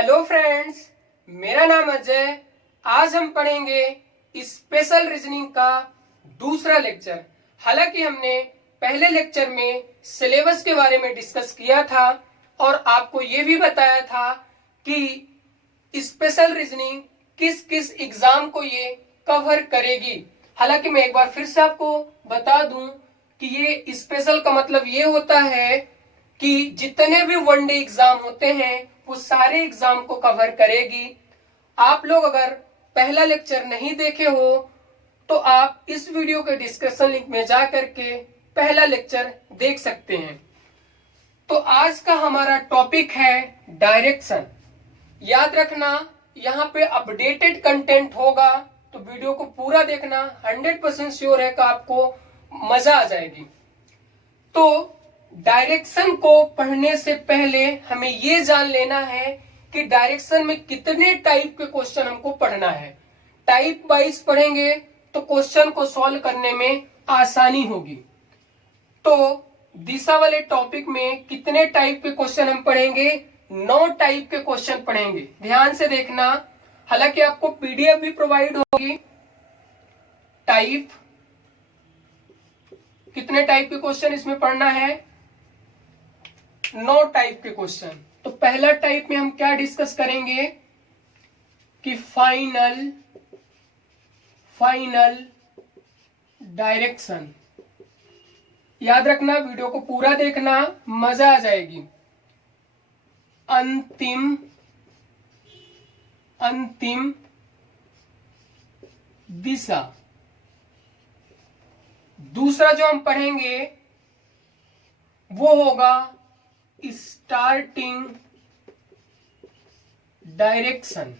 Hello friends, मेरा नाम अजय। आज हम पढ़ेंगे स्पेशल रीजनिंग का दूसरा लेक्चर। हालांकि हमने पहले लेक्चर में सिलेबस के बारे में डिस्कस किया था और आपको ये भी बताया था कि स्पेशल रीजनिंग किस किस एग्जाम को ये कवर करेगी। हालांकि मैं एक बार फिर से आपको बता दूं कि ये स्पेशल का मतलब ये होता है कि जितने भी वनडे एग्जाम होते हैं वो सारे एग्जाम को कवर करेगी। आप लोग अगर पहला लेक्चर नहीं देखे हो तो आप इस वीडियो के डिस्क्रिप्शन लिंक में जा करके पहला लेक्चर देख सकते हैं। तो आज का हमारा टॉपिक है डायरेक्शन। याद रखना, यहाँ पे अपडेटेड कंटेंट होगा तो वीडियो को पूरा देखना। 100% श्योर है कि आपको मजा आ जाएगी। तो डायरेक्शन को पढ़ने से पहले हमें ये जान लेना है कि डायरेक्शन में कितने टाइप के क्वेश्चन हमको पढ़ना है। टाइप वाइज पढ़ेंगे तो क्वेश्चन को सॉल्व करने में आसानी होगी। तो दिशा वाले टॉपिक में कितने टाइप के क्वेश्चन हम पढ़ेंगे? 9 टाइप के क्वेश्चन पढ़ेंगे। ध्यान से देखना, हालांकि आपको पीडीएफ भी प्रोवाइड होगी। टाइप, कितने टाइप के क्वेश्चन इसमें पढ़ना है? 9 टाइप के क्वेश्चन। तो पहला टाइप में हम क्या डिस्कस करेंगे कि फाइनल डायरेक्शन। याद रखना, वीडियो को पूरा देखना, मजा आ जाएगी। अंतिम दिशा। दूसरा जो हम पढ़ेंगे वो होगा स्टार्टिंग डायरेक्शन,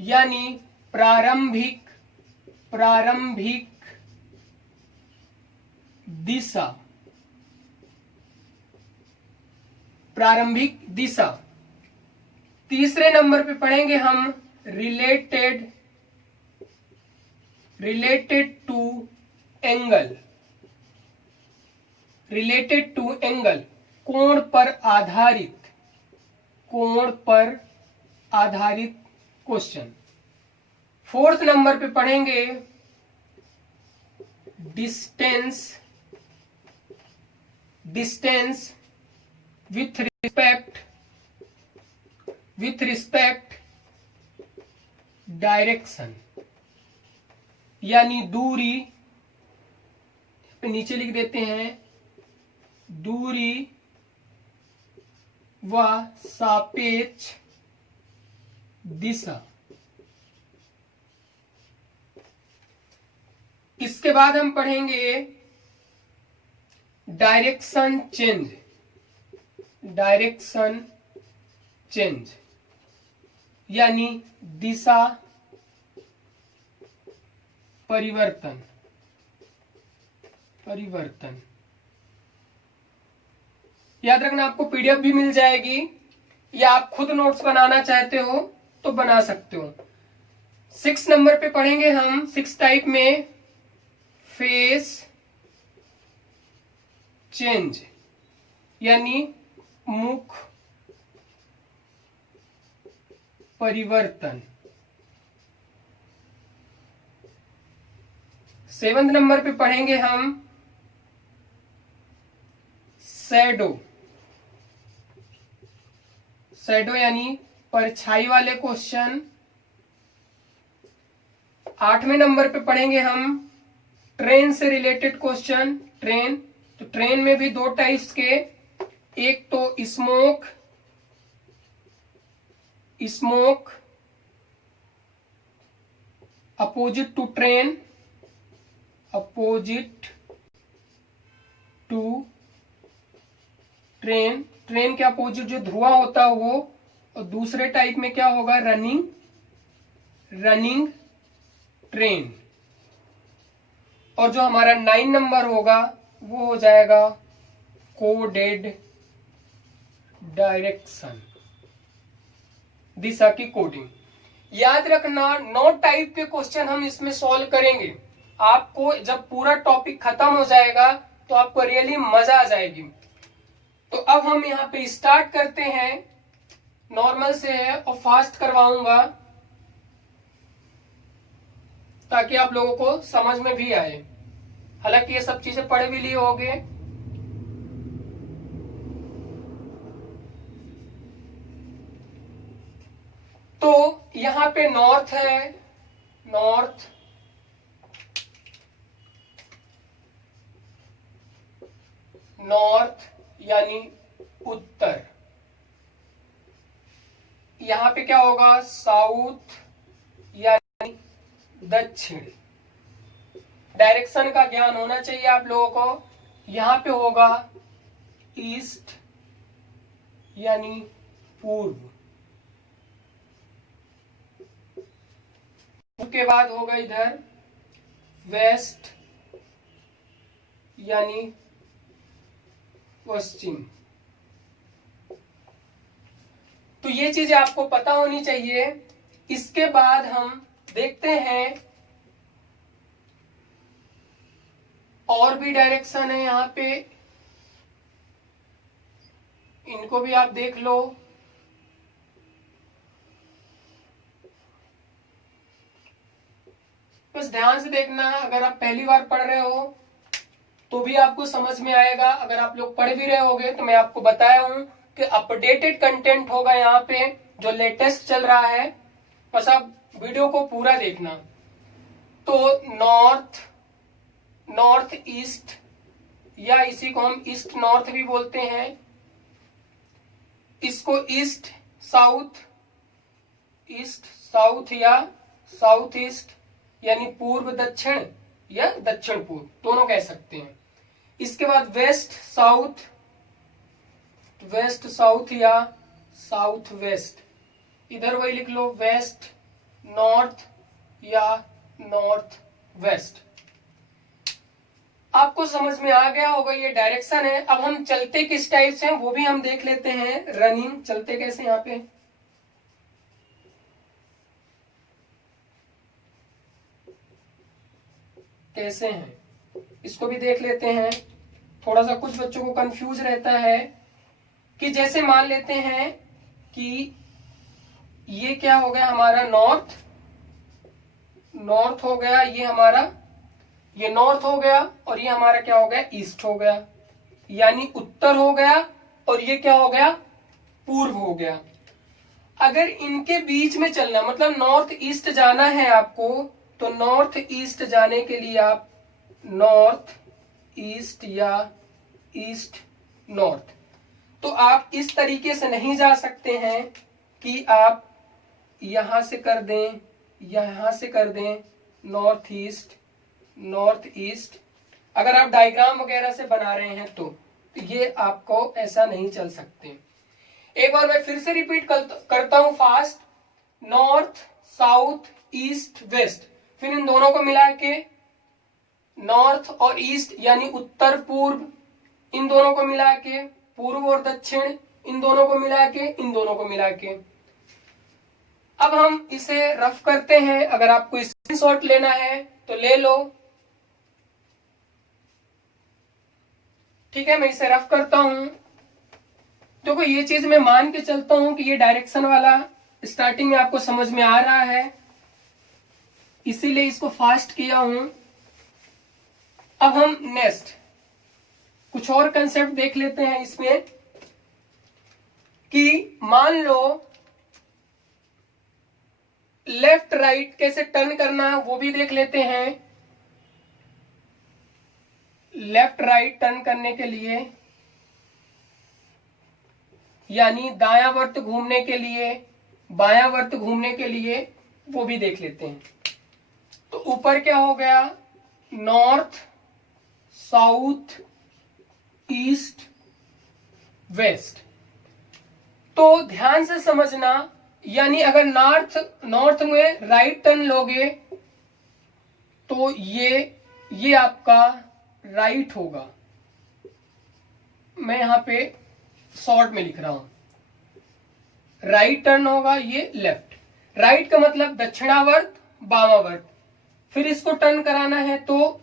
यानी प्रारंभिक दिशा। प्रारंभिक दिशा। तीसरे नंबर पे पढ़ेंगे हम related to angle. Related to angle, कोण पर आधारित क्वेश्चन। फोर्थ नंबर पे पढ़ेंगे डिस्टेंस विथ रिस्पेक्ट डायरेक्शन, यानी दूरी। नीचे लिख देते हैं, दूरी व सापेक्ष दिशा। इसके बाद हम पढ़ेंगे डायरेक्शन चेंज, यानी दिशा परिवर्तन। याद रखना, आपको पीडीएफ भी मिल जाएगी या आप खुद नोट्स बनाना चाहते हो तो बना सकते हो। 6 नंबर पे पढ़ेंगे हम 6 टाइप में फेस चेंज, यानी मुख परिवर्तन। 7 नंबर पे पढ़ेंगे हम शैडो, यानी परछाई वाले क्वेश्चन। 8वें नंबर पे पढ़ेंगे हम ट्रेन से रिलेटेड क्वेश्चन। तो ट्रेन में भी 2 टाइप्स के, एक तो smoke opposite to train, train के अपोजिट जो धुआं होता है वो। और दूसरे टाइप में क्या होगा? Running train. और जो हमारा 9 नंबर होगा वो हो जाएगा कोडेड डायरेक्शन, दिशा की कोडिंग। याद रखना, 9 टाइप के क्वेश्चन हम इसमें सॉल्व करेंगे। आपको जब पूरा टॉपिक खत्म हो जाएगा तो आपको रियली मजा आ जाएगी। तो अब हम यहाँ पे स्टार्ट करते हैं नॉर्मल से है और फास्ट करवाऊंगा ताकि आप लोगों को समझ में भी आए। हालांकि ये सब चीजें पढ़ भी लिए होंगे। तो यहां पे नॉर्थ है, नॉर्थ, नॉर्थ यानी उत्तर। यहां पे क्या होगा, साउथ यानी दक्षिण। डायरेक्शन का ज्ञान होना चाहिए आप लोगों को। यहां पे होगा ईस्ट यानी पूर्व। उसके बाद होगा इधर वेस्ट यानी पश्चिम। तो ये चीजें आपको पता होनी चाहिए। इसके बाद हम देखते हैं और भी डायरेक्शन है यहां पे, इनको भी आप देख लो। बस ध्यान से देखना, अगर आप पहली बार पढ़ रहे हो तो भी आपको समझ में आएगा। अगर आप लोग पढ़ भी रहे होगे तो मैं आपको बताया हूं कि अपडेटेड कंटेंट होगा यहाँ पे, जो लेटेस्ट चल रहा है। बस आप वीडियो को पूरा देखना। तो नॉर्थ, नॉर्थ ईस्ट या इसी को हम ईस्ट नॉर्थ भी बोलते हैं। इसको ईस्ट साउथ, ईस्ट साउथ या साउथ ईस्ट यानी पूर्व दक्षिण या दक्षिण पूर्व दोनों कह सकते हैं। इसके बाद वेस्ट साउथ, वेस्ट साउथ या साउथ वेस्ट, इधर वही लिख लो, वेस्ट नॉर्थ या नॉर्थ वेस्ट। आपको समझ में आ गया होगा, ये डायरेक्शन है। अब हम चलते किस टाइप से हैं वो भी हम देख लेते हैं। रनिंग चलते कैसे यहाँ पे, कैसे हैं इसको भी देख लेते हैं। थोड़ा सा कुछ बच्चों को कंफ्यूज रहता है कि जैसे मान लेते हैं कि ये क्या हो गया हमारा नॉर्थ, नॉर्थ हो गया ये हमारा, ये नॉर्थ हो गया और ये हमारा क्या हो गया, ईस्ट हो गया, यानी उत्तर हो गया। और ये क्या हो गया, पूर्व हो गया। अगर इनके बीच में चलना, मतलब नॉर्थ ईस्ट जाना है आपको, तो नॉर्थ ईस्ट जाने के लिए आप नॉर्थ ईस्ट या ईस्ट नॉर्थ, तो आप इस तरीके से नहीं जा सकते हैं कि आप यहां से कर दें, यहां से कर दें नॉर्थ ईस्ट, नॉर्थ ईस्ट। अगर आप डायग्राम वगैरह से बना रहे हैं तो ये आपको ऐसा नहीं चल सकते। एक बार मैं फिर से रिपीट करता हूं fast. North south east waste, फिर इन दोनों को मिला के नॉर्थ और ईस्ट यानी उत्तर पूर्व, इन दोनों को मिला के पूर्व और दक्षिण, इन दोनों को मिला के, इन दोनों को मिला के। अब हम इसे रफ करते हैं। अगर आपको स्क्रीनशॉट लेना है तो ले लो, ठीक है। मैं इसे रफ करता हूं। देखो ये चीज मैं मान के चलता हूं कि ये डायरेक्शन वाला स्टार्टिंग में आपको समझ में आ रहा है, इसीलिए इसको फास्ट किया हूं। अब हम नेक्स्ट कुछ और कंसेप्ट देख लेते हैं इसमें, कि मान लो लेफ्ट राइट कैसे टर्न करना है वो भी देख लेते हैं। लेफ्ट राइट टर्न करने के लिए, यानी दायां वर्त घूमने के लिए, बायां वर्त घूमने के लिए, वो भी देख लेते हैं। तो ऊपर क्या हो गया, नॉर्थ साउथ ईस्ट वेस्ट। तो ध्यान से समझना, यानी अगर नॉर्थ में राइट टर्न लोगे तो ये आपका राइट होगा। मैं यहां पे शॉर्ट में लिख रहा हूं, राइट टर्न होगा ये लेफ्ट। राइट का मतलब दक्षिणावर्त वामावर्त। फिर इसको टर्न कराना है तो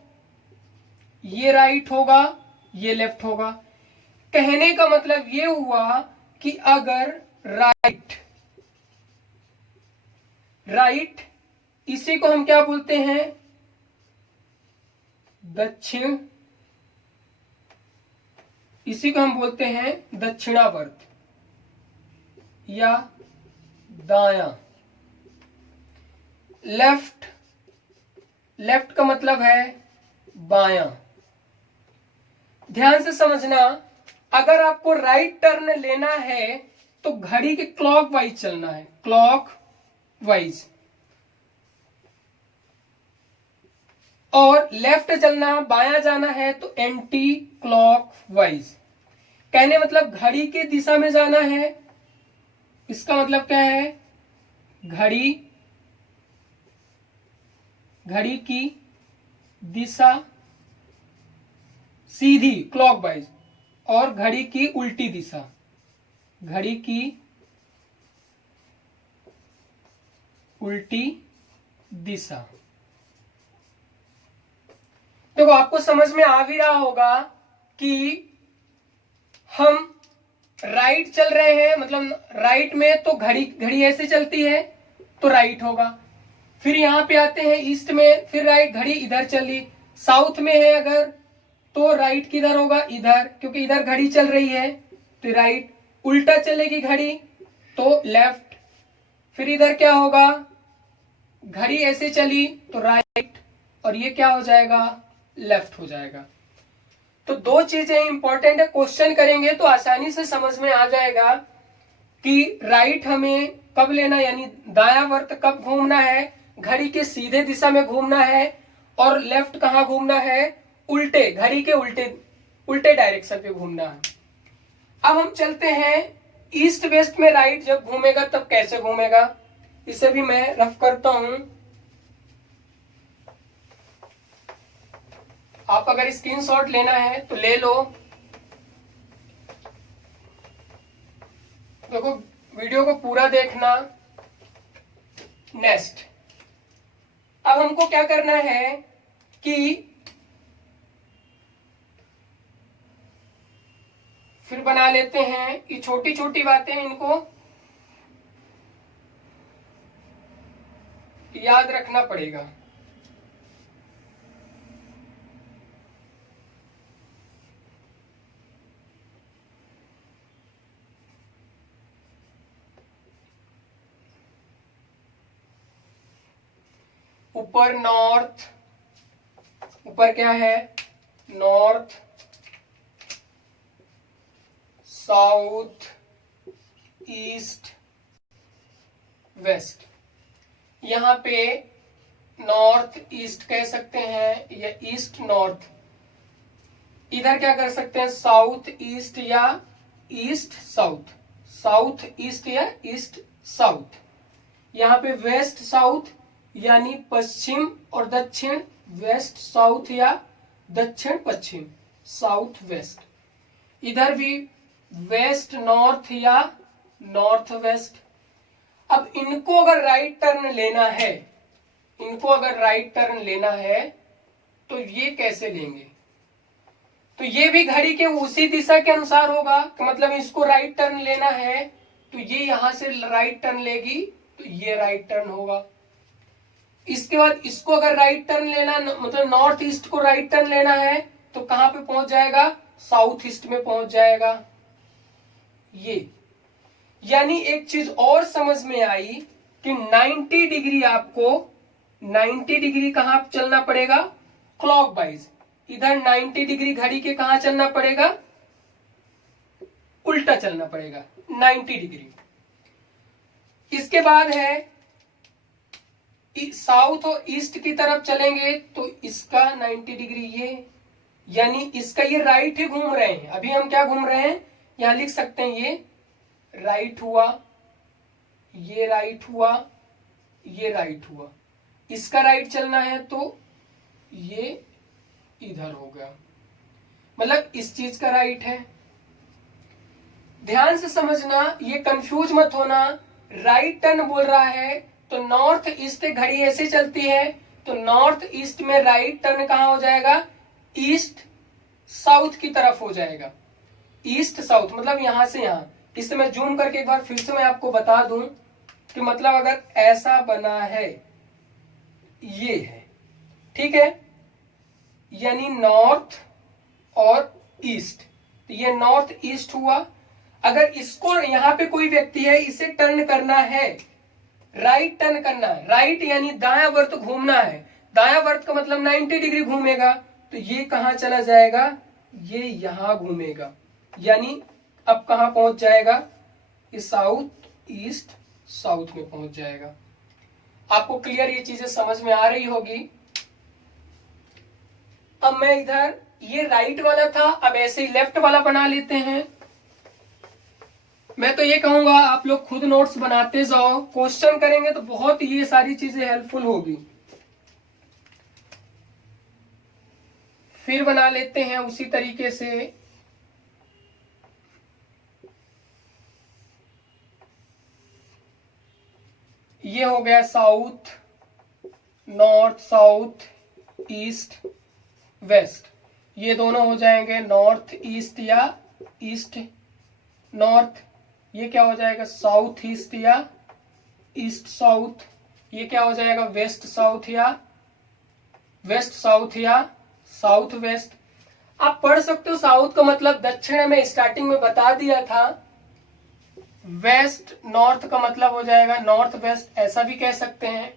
ये राइट होगा, ये लेफ्ट होगा। कहने का मतलब ये हुआ कि अगर राइट, राइट इसी को हम क्या बोलते हैं, दक्षिण, इसी को हम बोलते हैं दक्षिणावर्त या दायां। लेफ्ट, लेफ्ट का मतलब है बायां। ध्यान से समझना, अगर आपको राइट टर्न लेना है तो घड़ी के क्लॉक वाइज चलना है, क्लॉक वाइज, और लेफ्ट चलना, बायां जाना है तो एंटी क्लॉक वाइज। कहने मतलब घड़ी के दिशा में जाना है, इसका मतलब क्या है, घड़ी, घड़ी की दिशा सीधी क्लॉकवाइज, और घड़ी की उल्टी दिशा, घड़ी की उल्टी दिशा। देखो आपको समझ में आ भी रहा होगा कि हम राइट चल रहे हैं, मतलब राइट में तो घड़ी, घड़ी ऐसे चलती है तो राइट होगा। फिर यहां पे आते हैं ईस्ट में, फिर राइट, घड़ी इधर चली। साउथ में है अगर तो राइट किधर होगा, इधर, क्योंकि इधर घड़ी चल रही है तो राइट। उल्टा चलेगी घड़ी तो लेफ्ट। फिर इधर क्या होगा, घड़ी ऐसे चली तो राइट, और ये क्या हो जाएगा, लेफ्ट हो जाएगा। तो दो चीजें इंपॉर्टेंट है, क्वेश्चन करेंगे तो आसानी से समझ में आ जाएगा कि राइट हमें कब लेना, यानी दायां वर्त कब घूमना है, घड़ी के सीधे दिशा में घूमना है, और लेफ्ट कहाँ घूमना है, उल्टे, घड़ी के उल्टे, उल्टे डायरेक्शन पे घूमना है। अब हम चलते हैं ईस्ट वेस्ट में राइट जब घूमेगा तब कैसे घूमेगा, इसे भी मैं रफ करता हूं। आप अगर स्क्रीनशॉट लेना है तो ले लो। देखो वीडियो को पूरा देखना। नेक्स्ट, अब हमको क्या करना है कि फिर बना लेते हैं, ये छोटी छोटी बातें इनको याद रखना पड़ेगा। ऊपर नॉर्थ, ऊपर क्या है, नॉर्थ, साउथ, ईस्ट, वेस्ट। यहां पे नॉर्थ ईस्ट कह सकते हैं या ईस्ट नॉर्थ। इधर क्या कर सकते हैं, साउथ ईस्ट या ईस्ट साउथ, साउथ ईस्ट या ईस्ट साउथ। यहाँ पे वेस्ट साउथ यानी पश्चिम और दक्षिण, वेस्ट साउथ या दक्षिण पश्चिम, साउथ वेस्ट। इधर भी वेस्ट नॉर्थ या नॉर्थ वेस्ट। अब इनको अगर राइट टर्न लेना है, इनको अगर राइट टर्न लेना है तो ये कैसे लेंगे, तो ये भी घड़ी के उसी दिशा के अनुसार होगा। मतलब इसको राइट टर्न लेना है तो ये यहां से राइट टर्न लेगी तो ये राइट टर्न होगा। इसके बाद इसको अगर राइट टर्न लेना, मतलब नॉर्थ ईस्ट को राइट टर्न लेना है तो कहां पे पहुंच जाएगा, साउथ ईस्ट में पहुंच जाएगा। ये यानी एक चीज और समझ में आई कि 90 डिग्री आपको, 90 डिग्री कहां चलना पड़ेगा, क्लॉकवाइज। इधर 90 डिग्री घड़ी के कहां चलना पड़ेगा, उल्टा चलना पड़ेगा 90 डिग्री। इसके बाद है साउथ और ईस्ट की तरफ चलेंगे तो इसका 90 डिग्री ये, यानी इसका ये राइट ही घूम रहे हैं। अभी हम क्या घूम रहे हैं, यहां लिख सकते हैं ये राइट हुआ, ये राइट हुआ, ये राइट हुआ। इसका राइट चलना है तो ये इधर हो गया, मतलब इस चीज का राइट है। ध्यान से समझना, ये कंफ्यूज मत होना। राइट टर्न बोल रहा है तो नॉर्थ ईस्ट घड़ी ऐसे चलती है तो नॉर्थ ईस्ट में राइट टर्न कहां हो जाएगा, ईस्ट साउथ की तरफ हो जाएगा। ईस्ट साउथ मतलब यहां से यहां, इसे मैं जूम करके एक बार फिर से मैं आपको बता दूं कि मतलब अगर ऐसा बना है, ये है, ठीक है, यानी नॉर्थ और ईस्ट, तो ये नॉर्थ ईस्ट हुआ। अगर इसको यहां पे कोई व्यक्ति है, इसे टर्न करना है, राइट टर्न करना है, राइट यानी दायां वर्त घूमना है, दायां वर्त का मतलब 90 डिग्री घूमेगा, तो ये कहां चला जाएगा, ये यहां घूमेगा, यानी अब कहां पहुंच जाएगा, इस साउथ ईस्ट साउथ में पहुंच जाएगा। आपको क्लियर ये चीजें समझ में आ रही होगी। अब मैं इधर, ये राइट वाला था, अब ऐसे ही लेफ्ट वाला बना लेते हैं। मैं तो ये कहूंगा आप लोग खुद नोट्स बनाते जाओ, क्वेश्चन करेंगे तो बहुत ये सारी चीजें हेल्पफुल होगी। फिर बना लेते हैं उसी तरीके से। ये हो गया south, north, south, east, west, ये दोनों हो जाएंगे नॉर्थ ईस्ट या ईस्ट नॉर्थ। ये क्या हो जाएगा, साउथ ईस्ट या ईस्ट साउथ। ये क्या हो जाएगा, वेस्ट साउथ या वेस्ट साउथ या साउथ वेस्ट। आप पढ़ सकते हो, साउथ का मतलब दक्षिण में स्टार्टिंग में बता दिया था। वेस्ट नॉर्थ का मतलब हो जाएगा नॉर्थ वेस्ट, ऐसा भी कह सकते हैं।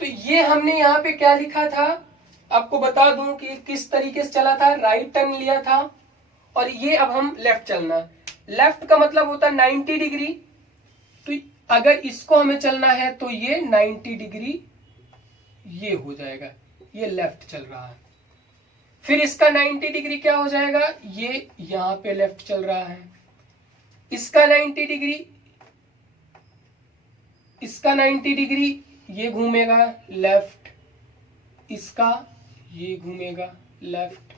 तो ये हमने यहाँ पे क्या लिखा था, आपको बता दूं कि किस तरीके से चला था, राइट टर्न लिया था, और ये अब हम लेफ्ट चलना। लेफ्ट का मतलब होता है 90 डिग्री, तो अगर इसको हमें चलना है तो ये 90 डिग्री ये हो जाएगा, ये लेफ्ट चल रहा है। फिर इसका 90 डिग्री क्या हो जाएगा, ये यहां पे लेफ्ट चल रहा है। इसका 90 डिग्री, इसका 90 डिग्री ये घूमेगा लेफ्ट, इसका ये घूमेगा लेफ्ट।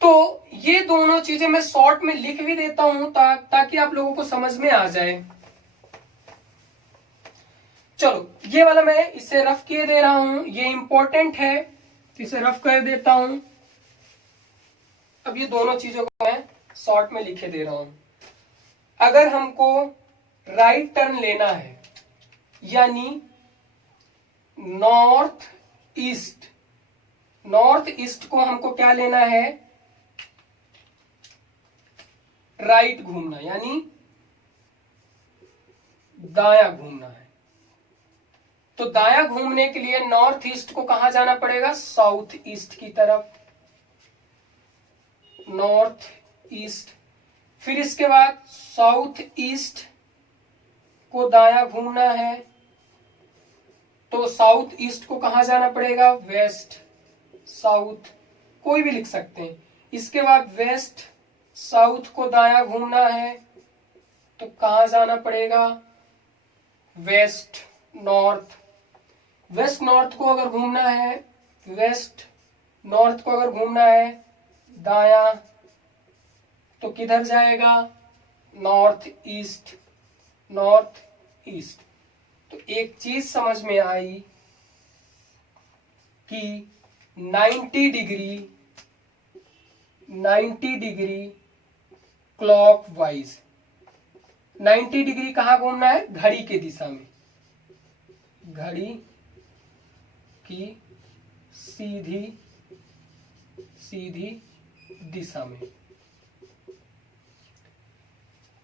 तो ये दोनों चीजें मैं शॉर्ट में लिख भी देता हूं ताकि आप लोगों को समझ में आ जाए। चलो ये वाला मैं इसे रफ किए दे रहा हूं, ये इंपॉर्टेंट है, इसे रफ कर देता हूं। अब ये दोनों चीजों को मैं शॉर्ट में लिखे दे रहा हूं। अगर हमको राइट टर्न लेना है, यानी नॉर्थ ईस्ट, नॉर्थ ईस्ट को हमको क्या लेना है, राइट घूमना, यानी दाया घूमना है। तो दाया घूमने के लिए नॉर्थ ईस्ट को कहां जाना पड़ेगा, साउथ ईस्ट की तरफ, नॉर्थ ईस्ट। फिर इसके बाद साउथ ईस्ट को दाया घूमना है, तो साउथ ईस्ट को कहां जाना पड़ेगा, वेस्ट साउथ, कोई भी लिख सकते हैं। इसके बाद वेस्ट साउथ को दाया घूमना है, तो कहां जाना पड़ेगा, वेस्ट नॉर्थ। वेस्ट नॉर्थ को अगर घूमना है, वेस्ट नॉर्थ को अगर घूमना है दाया, तो किधर जाएगा, नॉर्थ ईस्ट, नॉर्थ ईस्ट। तो एक चीज समझ में आई कि 90 डिग्री क्लॉकवाइज, 90 डिग्री कहां घूमना है, घड़ी के दिशा में, घड़ी की सीधी सीधी दिशा में।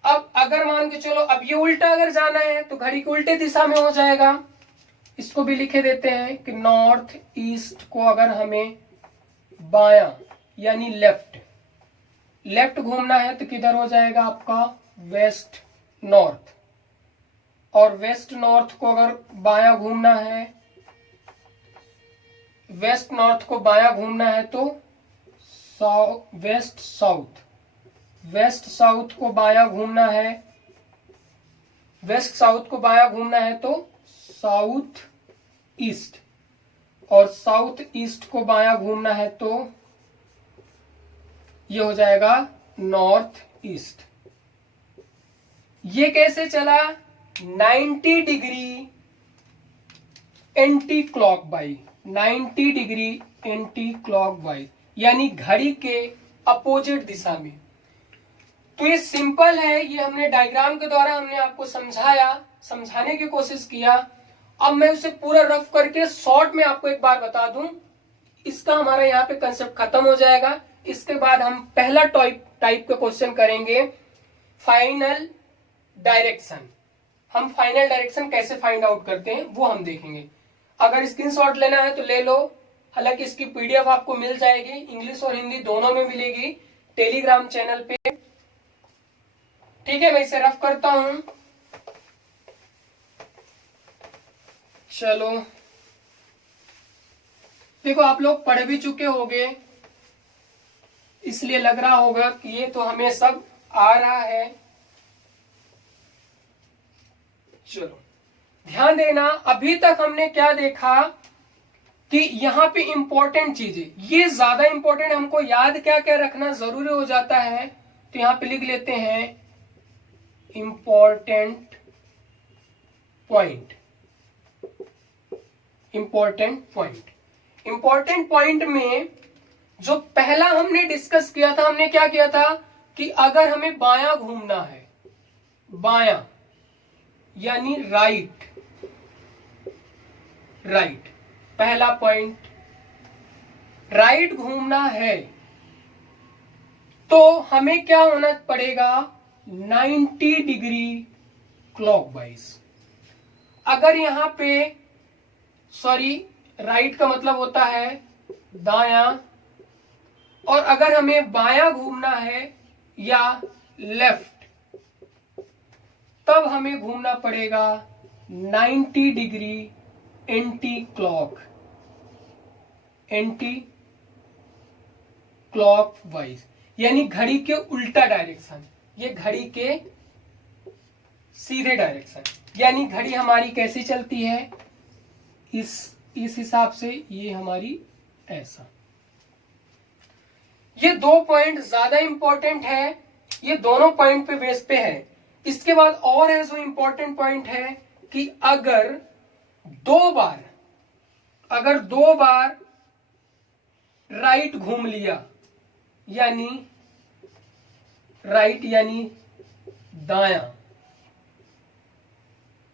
अब अगर मान के चलो, अब ये उल्टा अगर जाना है तो घड़ी के उल्टे दिशा में हो जाएगा। इसको भी लिखे देते हैं कि नॉर्थ ईस्ट को अगर हमें बायां यानी लेफ्ट, लेफ्ट घूमना है तो किधर हो जाएगा आपका, वेस्ट नॉर्थ। और वेस्ट नॉर्थ को अगर बायां घूमना है, वेस्ट नॉर्थ को बायां घूमना है तो वेस्ट साउथ, वेस्ट साउथ को बायां घूमना है, वेस्ट साउथ को बायां घूमना है तो साउथ ईस्ट, और साउथ ईस्ट को बायां घूमना है तो ये हो जाएगा नॉर्थ ईस्ट। ये कैसे चला, 90 degree anti clockwise, 90 degree anti clockwise, यानी घड़ी के अपोजिट दिशा में। तो ये सिंपल है, ये हमने डायग्राम के द्वारा हमने आपको समझाने की कोशिश किया। अब मैं उसे पूरा रफ करके शॉर्ट में आपको एक बार बता दूं, इसका हमारा यहाँ पे कंसेप्ट खत्म हो जाएगा। इसके बाद हम पहला टाइप का क्वेश्चन करेंगे, फाइनल डायरेक्शन। हम फाइनल डायरेक्शन कैसे फाइंड आउट करते हैं वो हम देखेंगे। अगर स्क्रीनशॉट लेना है तो ले लो, हालांकि इसकी पीडीएफ आपको मिल जाएगी, इंग्लिश और हिंदी दोनों में मिलेगी टेलीग्राम चैनल पे। ठीक है, मैं इसे रफ करता हूं। चलो देखो, आप लोग पढ़ भी चुके होंगे, इसलिए लग रहा होगा कि ये तो हमें सब आ रहा है। चलो ध्यान देना, अभी तक हमने क्या देखा कि यहाँ पे इंपॉर्टेंट चीजें, ये ज्यादा इंपॉर्टेंट, हमको याद क्या क्या रखना जरूरी हो जाता है। तो यहाँ पे लिख लेते हैं important point. Important point, important point में जो पहला हमने डिस्कस किया था, हमने क्या किया था कि अगर हमें बायां घूमना है, बायां यानी राइट, राइट पहला पॉइंट, राइट घूमना है तो हमें क्या होना पड़ेगा, 90 डिग्री क्लॉकवाइज। अगर यहां पे सॉरी, राइट का मतलब होता है दायां, और अगर हमें बायां घूमना है या लेफ्ट, तब हमें घूमना पड़ेगा 90 degree anti clock, anti clock wise, यानी घड़ी के उल्टा डायरेक्शन। ये घड़ी के सीधे डायरेक्शन, यानी घड़ी हमारी कैसी चलती है, इस हिसाब से, ये हमारी ऐसा। ये दो पॉइंट ज्यादा इंपॉर्टेंट है, ये दोनों पॉइंट पे बेस पे है। इसके बाद और है जो इंपॉर्टेंट पॉइंट है कि अगर दो बार राइट घूम लिया, यानी राइट यानी दायां,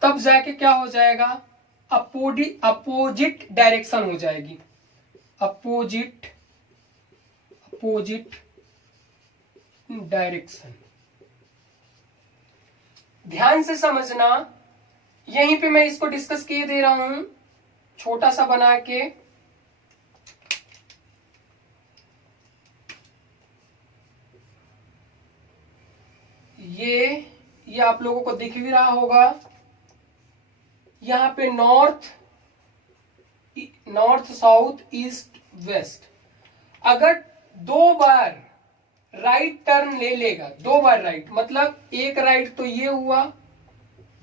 तब जाके क्या हो जाएगा, अपोजिट डायरेक्शन हो जाएगी, अपोजिट डायरेक्शन। ध्यान से समझना, यहीं पे मैं इसको डिस्कस किए दे रहा हूं छोटा सा बना के। ये आप लोगों को दिख भी रहा होगा, यहां पे नॉर्थ साउथ ईस्ट वेस्ट। अगर दो बार राइट टर्न ले लेगा, दो बार राइट मतलब एक राइट तो ये हुआ,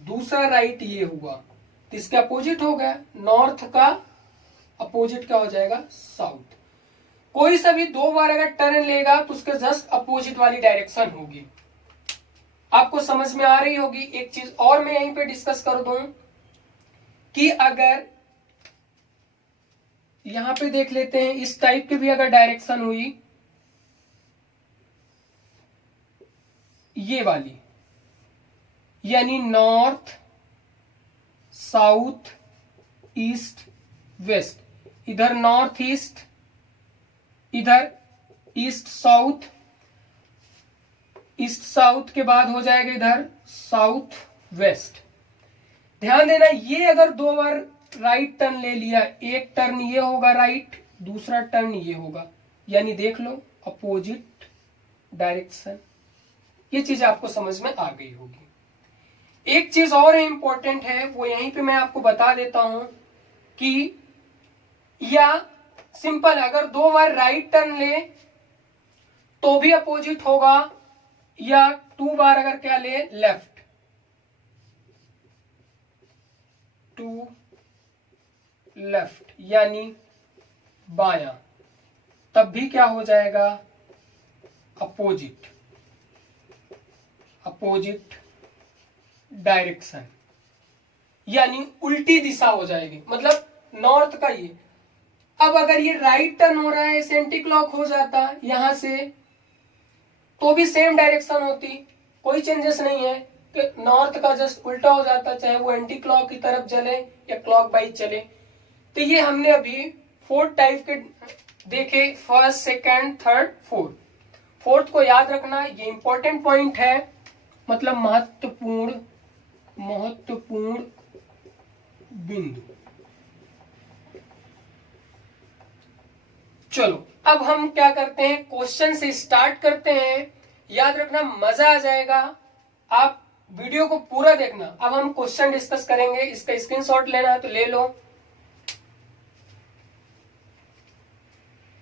दूसरा राइट ये हुआ, तो इसके अपोजिट हो गया, नॉर्थ का अपोजिट क्या हो जाएगा, साउथ। कोई सा भी दो बार अगर टर्न लेगा तो उसके जस्ट अपोजिट वाली डायरेक्शन होगी। आपको समझ में आ रही होगी। एक चीज और मैं यहीं पे डिस्कस कर दूं कि अगर यहां पे देख लेते हैं, इस टाइप की भी अगर डायरेक्शन हुई, ये वाली, यानी नॉर्थ साउथ ईस्ट वेस्ट, इधर नॉर्थ ईस्ट, इधर ईस्ट साउथ, ईस्ट साउथ के बाद हो जाएगा इधर साउथ वेस्ट। ध्यान देना, ये अगर दो बार राइट टर्न ले लिया, एक टर्न ये होगा राइट, दूसरा टर्न ये होगा, यानी देख लो अपोजिट डायरेक्शन। ये चीज आपको समझ में आ गई होगी। एक चीज और है इंपॉर्टेंट है, वो यहीं पे मैं आपको बता देता हूं कि या सिंपल, अगर दो बार राइट टर्न ले तो भी अपोजिट होगा, या टू बार अगर क्या ले, लेफ्ट, टू लेफ्ट यानी बायां, तब भी क्या हो जाएगा, अपोजिट डायरेक्शन, यानी उल्टी दिशा हो जाएगी। मतलब नॉर्थ का ये, अब अगर ये राइट टर्न हो रहा है, एंटी क्लॉक हो जाता यहां से, तो भी सेम डायरेक्शन होती, कोई चेंजेस नहीं है कि नॉर्थ का जस्ट उल्टा हो जाता, चाहे वो एंटी क्लॉक की तरफ चले या क्लॉक वाइज चले। तो ये हमने अभी 4 टाइप के देखे, first, second, third, fourth. Fourth को याद रखना, ये इंपॉर्टेंट पॉइंट है, मतलब महत्वपूर्ण बिंदु। चलो अब हम क्या करते हैं, क्वेश्चन से स्टार्ट करते हैं। याद रखना, मजा आ जाएगा, आप वीडियो को पूरा देखना। अब हम क्वेश्चन डिस्कस करेंगे, इसका स्क्रीनशॉट लेना है तो ले लो,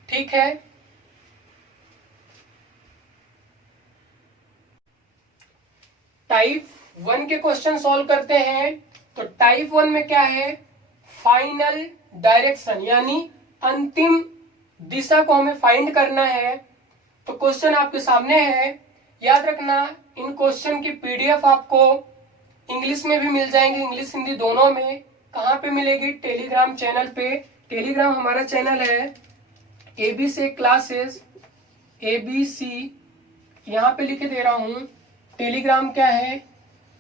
ठीक है। टाइप 1 के क्वेश्चन सॉल्व करते हैं। तो टाइप 1 में क्या है, फाइनल डायरेक्शन, यानी अंतिम दिशा को हमें फाइंड करना है। तो क्वेश्चन आपके सामने है, याद रखना इन क्वेश्चन की पीडीएफ आपको इंग्लिश में भी मिल जाएंगे, इंग्लिश हिंदी दोनों में। कहाँ पे मिलेगी, टेलीग्राम चैनल पे। टेलीग्राम हमारा चैनल है ABC क्लासेस, ABC, यहाँ पे लिखे दे रहा हूं, टेलीग्राम क्या है,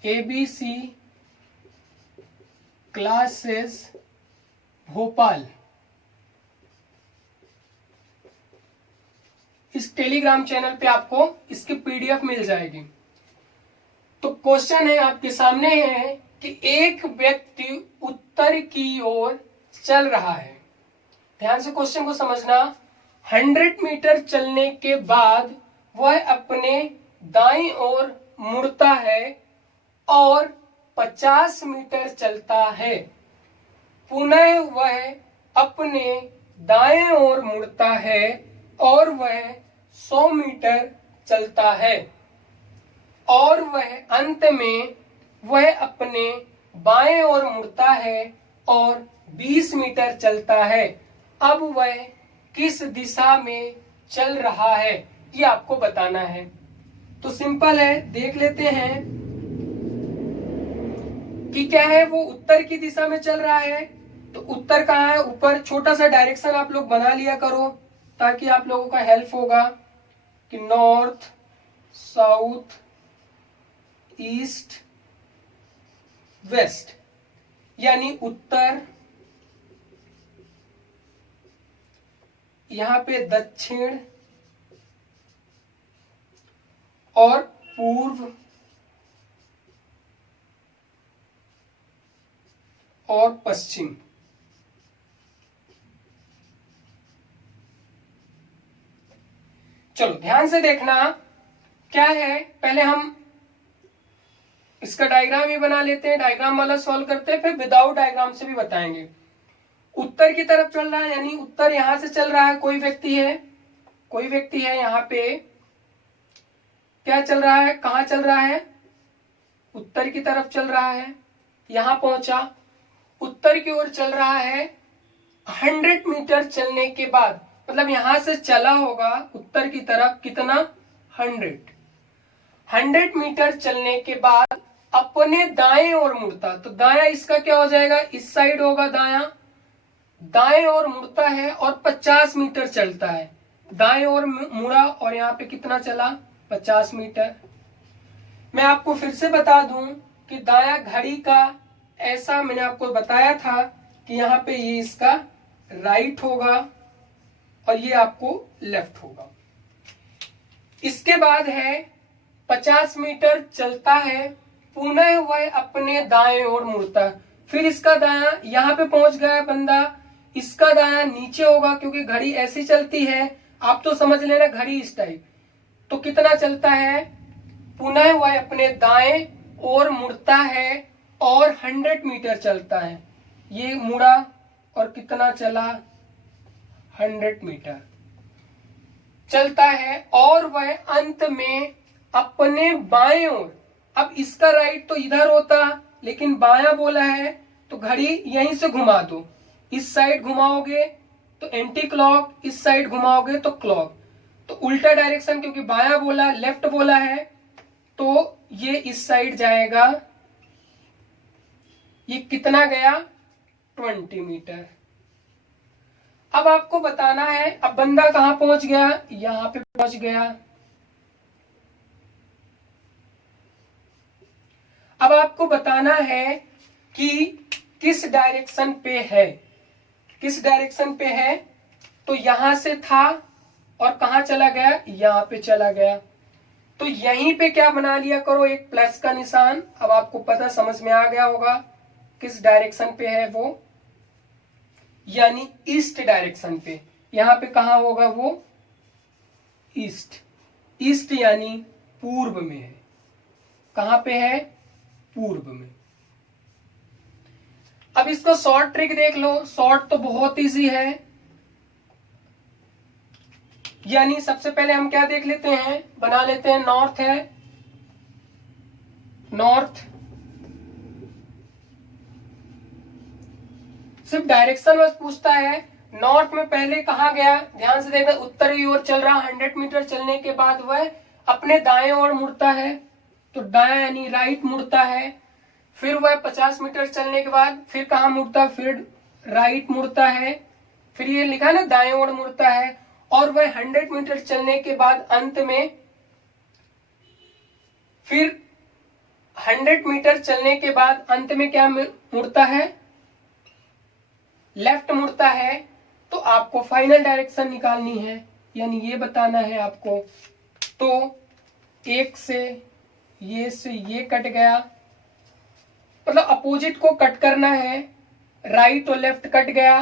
ABC क्लासेस भोपाल। इस टेलीग्राम चैनल पे आपको इसकी पीडीएफ मिल जाएगी। तो क्वेश्चन है आपके सामने है कि एक व्यक्ति उत्तर की ओर चल रहा है। ध्यान से क्वेश्चन को समझना। 100 मीटर चलने के बाद वह अपने दाईं ओर मुड़ता है और 50 मीटर चलता है। पुनः वह अपने दाएं ओर मुड़ता है और वह 100 मीटर चलता है और वह अंत में वह अपने बाएं ओर मुड़ता है और 20 मीटर चलता है। अब वह किस दिशा में चल रहा है, ये आपको बताना है। तो सिंपल है, देख लेते हैं कि क्या है, वो उत्तर की दिशा में चल रहा है। तो उत्तर कहाँ है, ऊपर छोटा सा डायरेक्शन आप लोग बना लिया करो ताकि आप लोगों का हेल्प होगा कि नॉर्थ, साउथ, ईस्ट, वेस्ट, यानी उत्तर, यहाँ पे दक्षिण और पूर्व और पश्चिम। चलो ध्यान से देखना क्या है, पहले हम इसका डायग्राम ही बना लेते हैं, डायग्राम वाला सॉल्व करते हैं, फिर विदाउट डायग्राम से भी बताएंगे। उत्तर की तरफ चल रहा है, यानी उत्तर यहां से चल रहा है, कोई व्यक्ति है यहाँ पे, क्या चल रहा है, कहाँ चल रहा है, उत्तर की तरफ चल रहा है, यहां पहुंचा, उत्तर की ओर चल रहा है। 100 मीटर चलने के बाद, मतलब यहां से चला होगा उत्तर की तरफ कितना, 100 मीटर चलने के बाद अपने दाएं ओर मुड़ता। तो दायां इसका क्या हो जाएगा, इस साइड होगा, दाएं ओर मुड़ता है और 50 मीटर चलता है। दाएं ओर मुड़ा और यहाँ पे कितना चला, 50 मीटर। मैं आपको फिर से बता दूं कि दायां घड़ी का ऐसा मैंने आपको बताया था कि यहाँ पे ये इसका राइट होगा और ये आपको लेफ्ट होगा। इसके बाद है 50 मीटर चलता है, पुनः वह अपने दाएं ओर मुड़ता है। फिर इसका दायां यहाँ पे पहुंच गया बंदा, इसका दायां नीचे होगा क्योंकि घड़ी ऐसी चलती है, आप तो समझ लेना घड़ी इस टाइप। तो कितना चलता है, पुनः वह अपने दाएं ओर मुड़ता है और 100 मीटर चलता है। ये मुड़ा और कितना चला, 100 मीटर चलता है और वह अंत में अपने बाएं ओर, अब इसका राइट तो इधर होता लेकिन बायां बोला है तो घड़ी यहीं से घुमा दो, इस साइड घुमाओगे तो एंटी क्लॉक, इस साइड घुमाओगे तो क्लॉक। तो उल्टा डायरेक्शन, क्योंकि बायां बोला लेफ्ट बोला है तो ये इस साइड जाएगा। ये कितना गया, 20 मीटर। अब आपको बताना है, अब बंदा कहां पहुंच गया, यहां पे पहुंच गया। अब आपको बताना है कि किस डायरेक्शन पे है, किस डायरेक्शन पे है। तो यहां से था और कहां चला गया, यहां पे चला गया। तो यहीं पे क्या बना लिया करो, एक प्लस का निशान। अब आपको पता समझ में आ गया होगा किस डायरेक्शन पे है वो, यानी ईस्ट डायरेक्शन पे। यहां पे कहां होगा वो, ईस्ट। ईस्ट यानी पूर्व में है। कहां पे है, पूर्व में। अब इसको शॉर्ट ट्रिक देख लो, शॉर्ट तो बहुत इजी है। यानी सबसे पहले हम क्या देख लेते हैं, बना लेते हैं, नॉर्थ है, नॉर्थ। सिर्फ डायरेक्शन बस पूछता है। नॉर्थ में पहले कहा गया, ध्यान से देखना, उत्तरी ओर चल रहा, 100 मीटर चलने के बाद वह अपने दाएं ओर मुड़ता है, तो दाएं यानी राइट मुड़ता है। फिर वह 50 मीटर चलने के बाद फिर कहां मुड़ता, फिर राइट मुड़ता है। फिर ये लिखा ना दाएं ओर मुड़ता है। और वह 100 मीटर चलने के बाद अंत में, फिर 100 मीटर चलने के बाद अंत में क्या मुड़ता है, लेफ्ट मुड़ता है। तो आपको फाइनल डायरेक्शन निकालनी है, यानी ये बताना है आपको। तो एक से ये कट गया, मतलब अपोजिट को कट करना है। राइट और लेफ्ट कट गया,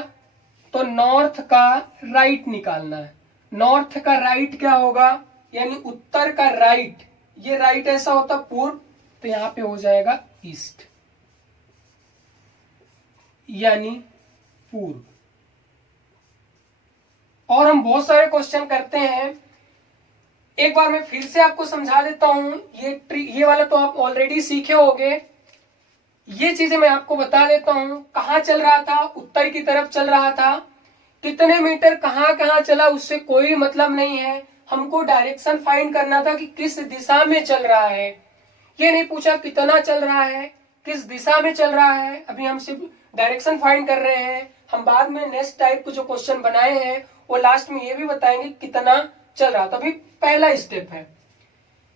तो नॉर्थ का राइट निकालना है। नॉर्थ का राइट क्या होगा, यानी उत्तर का राइट। ये राइट ऐसा होता पूर्व, तो यहां पे हो जाएगा ईस्ट, यानी पूर्व। और हम बहुत सारे क्वेश्चन करते हैं, एक बार मैं फिर से आपको समझा देता हूं। ये वाला तो आप ऑलरेडी सीखे होंगे। ये चीजें मैं आपको बता देता हूं। कहां चल रहा था, उत्तर की तरफ चल रहा था। कितने मीटर कहां कहां चला उससे कोई मतलब नहीं है, हमको डायरेक्शन फाइंड करना था कि किस दिशा में चल रहा है। ये नहीं पूछा कितना चल रहा है, किस दिशा में चल रहा है। अभी हम सिर्फ डायरेक्शन फाइंड कर रहे हैं। हम बाद में नेक्स्ट टाइप के जो क्वेश्चन बनाए हैं वो लास्ट में ये भी बताएंगे कितना चल रहा था। अभी पहला स्टेप है,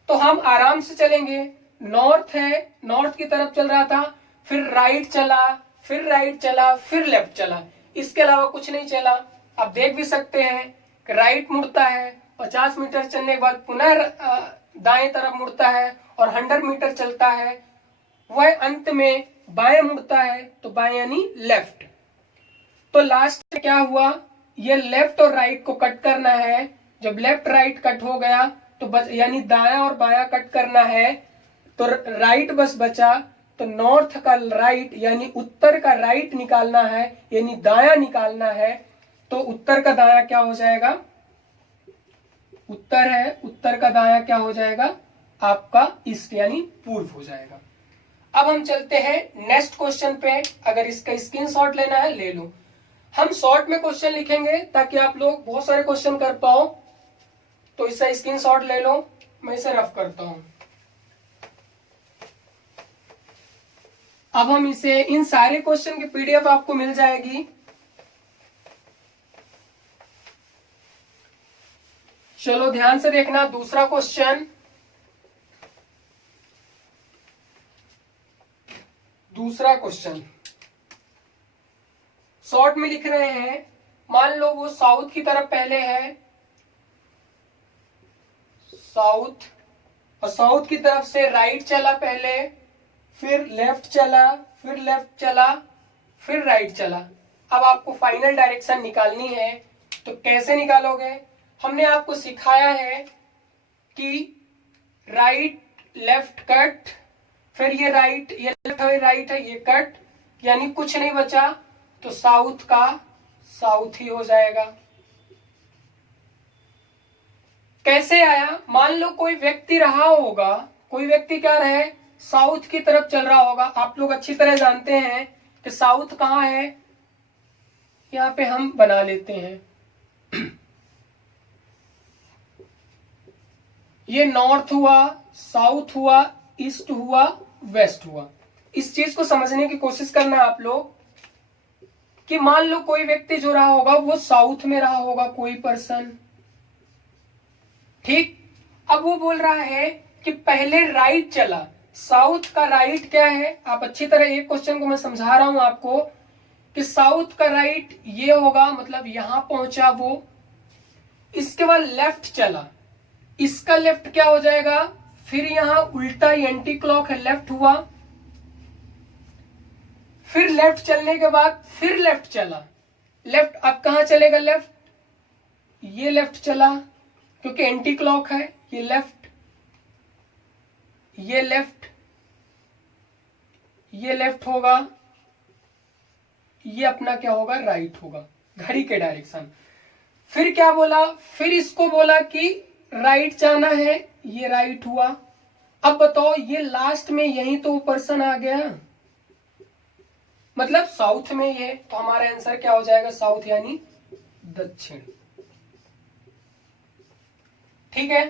तो हम आराम से चलेंगे। नॉर्थ है, नॉर्थ की तरफ चल रहा था, फिर राइट चला, फिर राइट चला, फिर लेफ्ट चला, इसके अलावा कुछ नहीं चला। आप देख भी सकते हैं कि राइट मुड़ता है, 50 मीटर चलने के बाद पुनः दाएं तरफ मुड़ता है और 100 मीटर चलता है, वह अंत में बाएं मुड़ता है, तो बाएं यानी लेफ्ट। तो लास्ट में क्या हुआ, ये लेफ्ट और राइट को कट करना है। जब लेफ्ट राइट कट हो गया तो बच, यानी दायां और बायां कट करना है, तो राइट बस बचा। तो नॉर्थ का राइट यानी उत्तर का राइट निकालना है, यानी दायां निकालना है। तो उत्तर का दायां क्या हो जाएगा, उत्तर है, उत्तर का दायां क्या हो जाएगा आपका ईस्ट, यानी पूर्व हो जाएगा। अब हम चलते हैं नेक्स्ट क्वेश्चन पे। अगर इसका स्क्रीनशॉट लेना है ले लो। हम शॉर्ट में क्वेश्चन लिखेंगे ताकि आप लोग बहुत सारे क्वेश्चन कर पाओ। तो इसका स्क्रीनशॉट ले लो, मैं इसे रफ करता हूं। अब हम इसे, इन सारे क्वेश्चन की पीडीएफ आपको मिल जाएगी। चलो ध्यान से देखना। दूसरा क्वेश्चन, दूसरा क्वेश्चन शॉर्ट में लिख रहे हैं। मान लो वो साउथ की तरफ पहले है, साउथ, और साउथ की तरफ से राइट चला पहले, फिर लेफ्ट चला, फिर लेफ्ट चला, फिर राइट चला। अब आपको फाइनल डायरेक्शन निकालनी है, तो कैसे निकालोगे। हमने आपको सिखाया है कि राइट लेफ्ट कट, फिर ये राइट, ये लेफ्ट है, राइट है, ये कट, यानी कुछ नहीं बचा, तो साउथ का साउथ ही हो जाएगा। कैसे आया, मान लो कोई व्यक्ति रहा होगा, कोई व्यक्ति क्या रहे, साउथ की तरफ चल रहा होगा। आप लोग अच्छी तरह जानते हैं कि साउथ कहां है, यहां पे हम बना लेते हैं। ये नॉर्थ हुआ, साउथ हुआ, ईस्ट हुआ, वेस्ट हुआ। इस चीज को समझने की कोशिश करना आप लोग कि मान लो कोई व्यक्ति जो रहा होगा वो साउथ में रहा होगा, कोई पर्सन, ठीक। अब वो बोल रहा है कि पहले राइट चला, साउथ का राइट क्या है? आप अच्छी तरह एक क्वेश्चन को मैं समझा रहा हूं आपको कि साउथ का राइट ये होगा, मतलब यहां पहुंचा वो, इसके बाद लेफ्ट चला, इसका लेफ्ट क्या हो जाएगा? फिर यहां उल्टा एंटी क्लॉक है, लेफ्ट हुआ, फिर लेफ्ट चलने के बाद फिर लेफ्ट चला, लेफ्ट अब कहां चलेगा? लेफ्ट, ये लेफ्ट चला क्योंकि एंटी क्लॉक है, ये लेफ्ट, ये लेफ्ट, ये लेफ्ट होगा, ये अपना क्या होगा? राइट होगा, घड़ी के डायरेक्शन। फिर क्या बोला? फिर इसको बोला कि राइट जाना है, ये राइट हुआ। अब बताओ ये लास्ट में यही तो पर्सन आ गया, मतलब साउथ में ये, तो हमारा आंसर क्या हो जाएगा? साउथ यानी दक्षिण। ठीक है,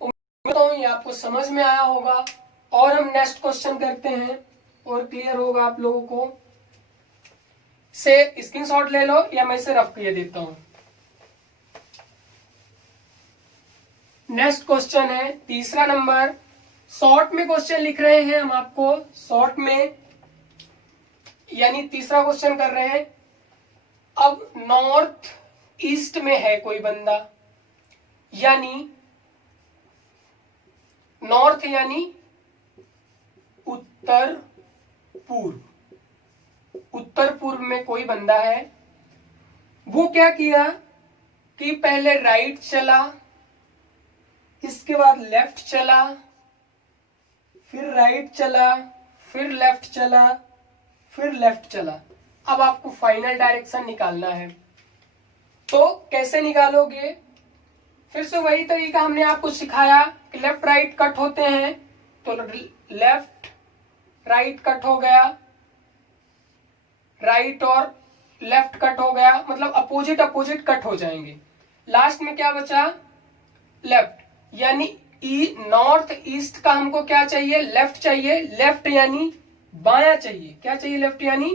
उम्मीद हूं ये आपको समझ में आया होगा। और हम नेक्स्ट क्वेश्चन करते हैं और क्लियर होगा आप लोगों को। से स्क्रीनशॉट ले लो या मैं इसे रफ किए देता हूं। नेक्स्ट क्वेश्चन है तीसरा नंबर। शॉर्ट में क्वेश्चन लिख रहे हैं हम आपको, शॉर्ट में यानी तीसरा क्वेश्चन कर रहे हैं। अब नॉर्थ ईस्ट में है कोई बंदा, यानी नॉर्थ यानी उत्तर पूर्व, उत्तर पूर्व में कोई बंदा है। वो क्या किया कि पहले राइट चला, इसके बाद लेफ्ट चला, फिर राइट चला, फिर लेफ्ट चला, फिर लेफ्ट चला। अब आपको फाइनल डायरेक्शन निकालना है, तो कैसे निकालोगे? फिर से वही तरीका हमने आपको सिखाया कि लेफ्ट राइट कट होते हैं, तो लेफ्ट राइट कट हो गया, राइट और लेफ्ट कट हो गया, मतलब अपोजिट अपोजिट कट हो जाएंगे। लास्ट में क्या बचा? लेफ्ट, यानी नॉर्थ ईस्ट का हमको क्या चाहिए? लेफ्ट चाहिए। लेफ्ट यानी बायां चाहिए। क्या चाहिए? लेफ्ट यानी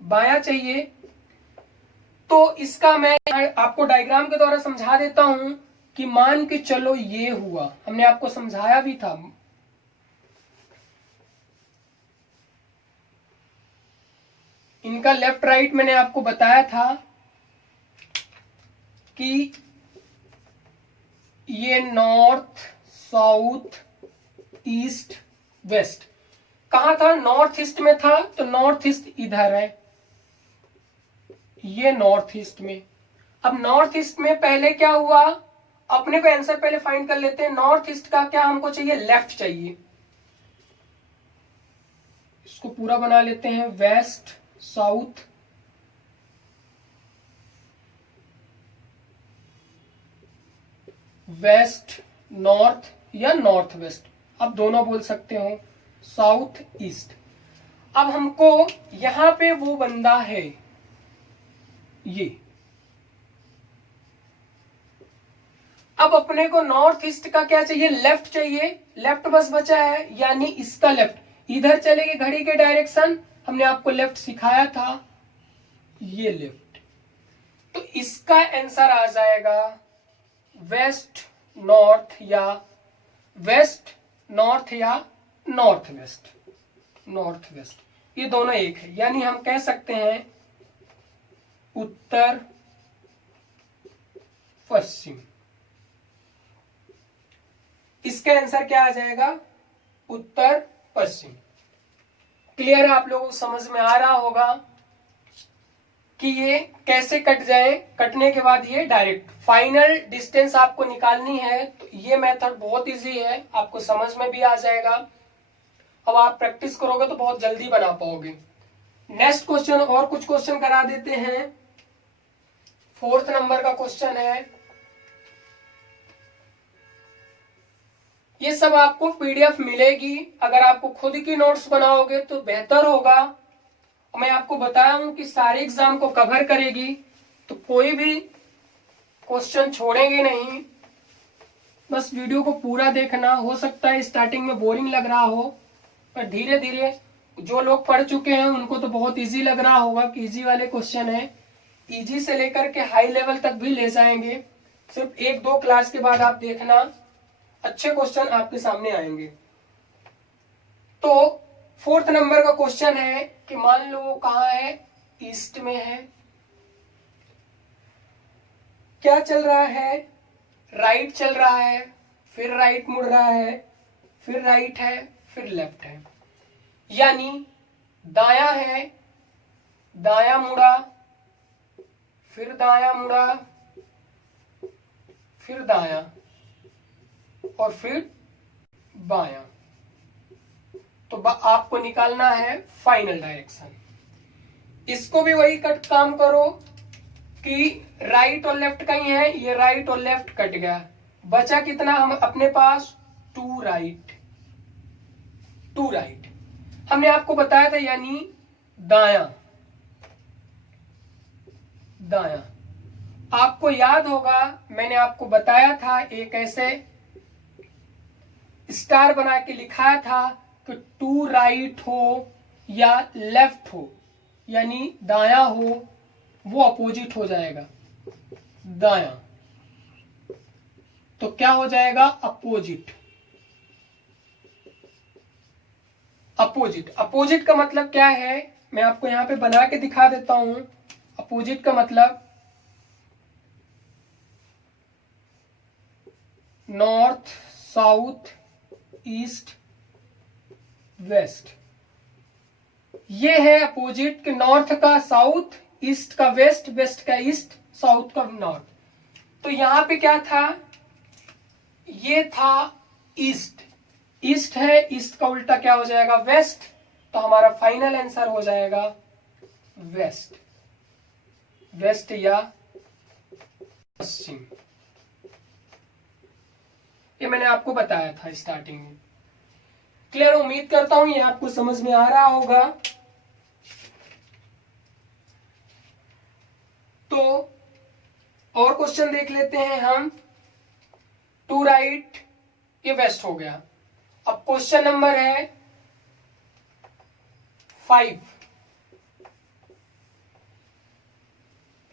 बायां चाहिए। तो इसका मैं आपको डायग्राम के द्वारा समझा देता हूं कि मान के चलो ये हुआ, हमने आपको समझाया भी था। इनका लेफ्ट राइट मैंने आपको बताया था कि ये नॉर्थ साउथ ईस्ट वेस्ट कहां था? नॉर्थ ईस्ट में था, तो नॉर्थ ईस्ट इधर है, ये नॉर्थ ईस्ट में। अब नॉर्थ ईस्ट में पहले क्या हुआ? अपने को आंसर पहले फाइंड कर लेते हैं। नॉर्थ ईस्ट का क्या हमको चाहिए? लेफ्ट चाहिए। इसको पूरा बना लेते हैं, वेस्ट साउथ, वेस्ट नॉर्थ या नॉर्थ वेस्ट, आप दोनों बोल सकते हो, साउथ ईस्ट। अब हमको यहां पे वो बंदा है, ये। अब अपने को नॉर्थ ईस्ट का क्या चाहिए? लेफ्ट चाहिए। लेफ्ट बस बचा है, यानी इसका लेफ्ट इधर चलेगी घड़ी के डायरेक्शन, हमने आपको लेफ्ट सिखाया था, ये लेफ्ट। तो इसका आंसर आ जाएगा वेस्ट नॉर्थ या वेस्ट नॉर्थ या नॉर्थ वेस्ट। नॉर्थ वेस्ट ये दोनों एक है, यानी हम कह सकते हैं उत्तर पश्चिम। इसका आंसर क्या आ जाएगा? उत्तर पश्चिम। क्लियर है? आप लोगों को समझ में आ रहा होगा कि ये कैसे कट जाए। कटने के बाद ये डायरेक्ट फाइनल डिस्टेंस आपको निकालनी है, तो ये मेथड बहुत इजी है, आपको समझ में भी आ जाएगा। अब आप प्रैक्टिस करोगे तो बहुत जल्दी बना पाओगे। नेक्स्ट क्वेश्चन, और कुछ क्वेश्चन करा देते हैं। 4th नंबर का क्वेश्चन है, ये सब आपको पीडीएफ मिलेगी। अगर आपको खुद की नोट्स बनाओगे तो बेहतर होगा। मैं आपको बताया हूं कि सारे एग्जाम को कवर करेगी, तो कोई भी क्वेश्चन छोड़ेंगे नहीं। बस वीडियो को पूरा देखना। हो सकता है स्टार्टिंग में बोरिंग लग रहा हो, पर धीरे धीरे जो लोग पढ़ चुके हैं उनको तो बहुत इजी लग रहा होगा कि इजी वाले क्वेश्चन है। इजी से लेकर के हाई लेवल तक भी ले जाएंगे। सिर्फ 1-2 क्लास के बाद आप देखना, अच्छे क्वेश्चन आपके सामने आएंगे। तो 4th नंबर का क्वेश्चन है कि मान लो वो कहाँ है, ईस्ट में है। क्या चल रहा है, राइट चल रहा है, फिर राइट मुड़ रहा है, फिर राइट है, फिर लेफ्ट है, यानी दाया है, दाया मुड़ा, फिर दाया मुड़ा, फिर दाया और फिर बाया। तो आपको निकालना है फाइनल डायरेक्शन। इसको भी वही कट काम करो कि राइट और लेफ्ट कहीं है, ये राइट और लेफ्ट कट गया, बचा कितना हम अपने पास, 2 राइट, 2 राइट। हमने आपको बताया था, यानी दाया, दाया। आपको याद होगा मैंने आपको बताया था, एक ऐसे स्टार बना के लिखाया था कि 2 राइट हो या लेफ्ट हो, यानी दाया हो, वो अपोजिट हो जाएगा दाया, तो क्या हो जाएगा, अपोजिट। अपोजिट, अपोजिट का मतलब क्या है, मैं आपको यहां पे बना के दिखा देता हूं। अपोजिट का मतलब नॉर्थ, साउथ, ईस्ट, वेस्ट, ये है अपोजिट कि नॉर्थ का साउथ, ईस्ट का वेस्ट, वेस्ट का ईस्ट, साउथ का नॉर्थ। तो यहां पे क्या था, ये था ईस्ट, ईस्ट है, ईस्ट का उल्टा क्या हो जाएगा, वेस्ट। तो हमारा फाइनल आंसर हो जाएगा वेस्ट, वेस्ट या पश्चिम। ये मैंने आपको बताया था स्टार्टिंग में। क्लियर, उम्मीद करता हूं ये आपको समझ में आ रहा होगा। तो और क्वेश्चन देख लेते हैं हम। 2 राइट, ये वेस्ट हो गया। अब क्वेश्चन नंबर है 5।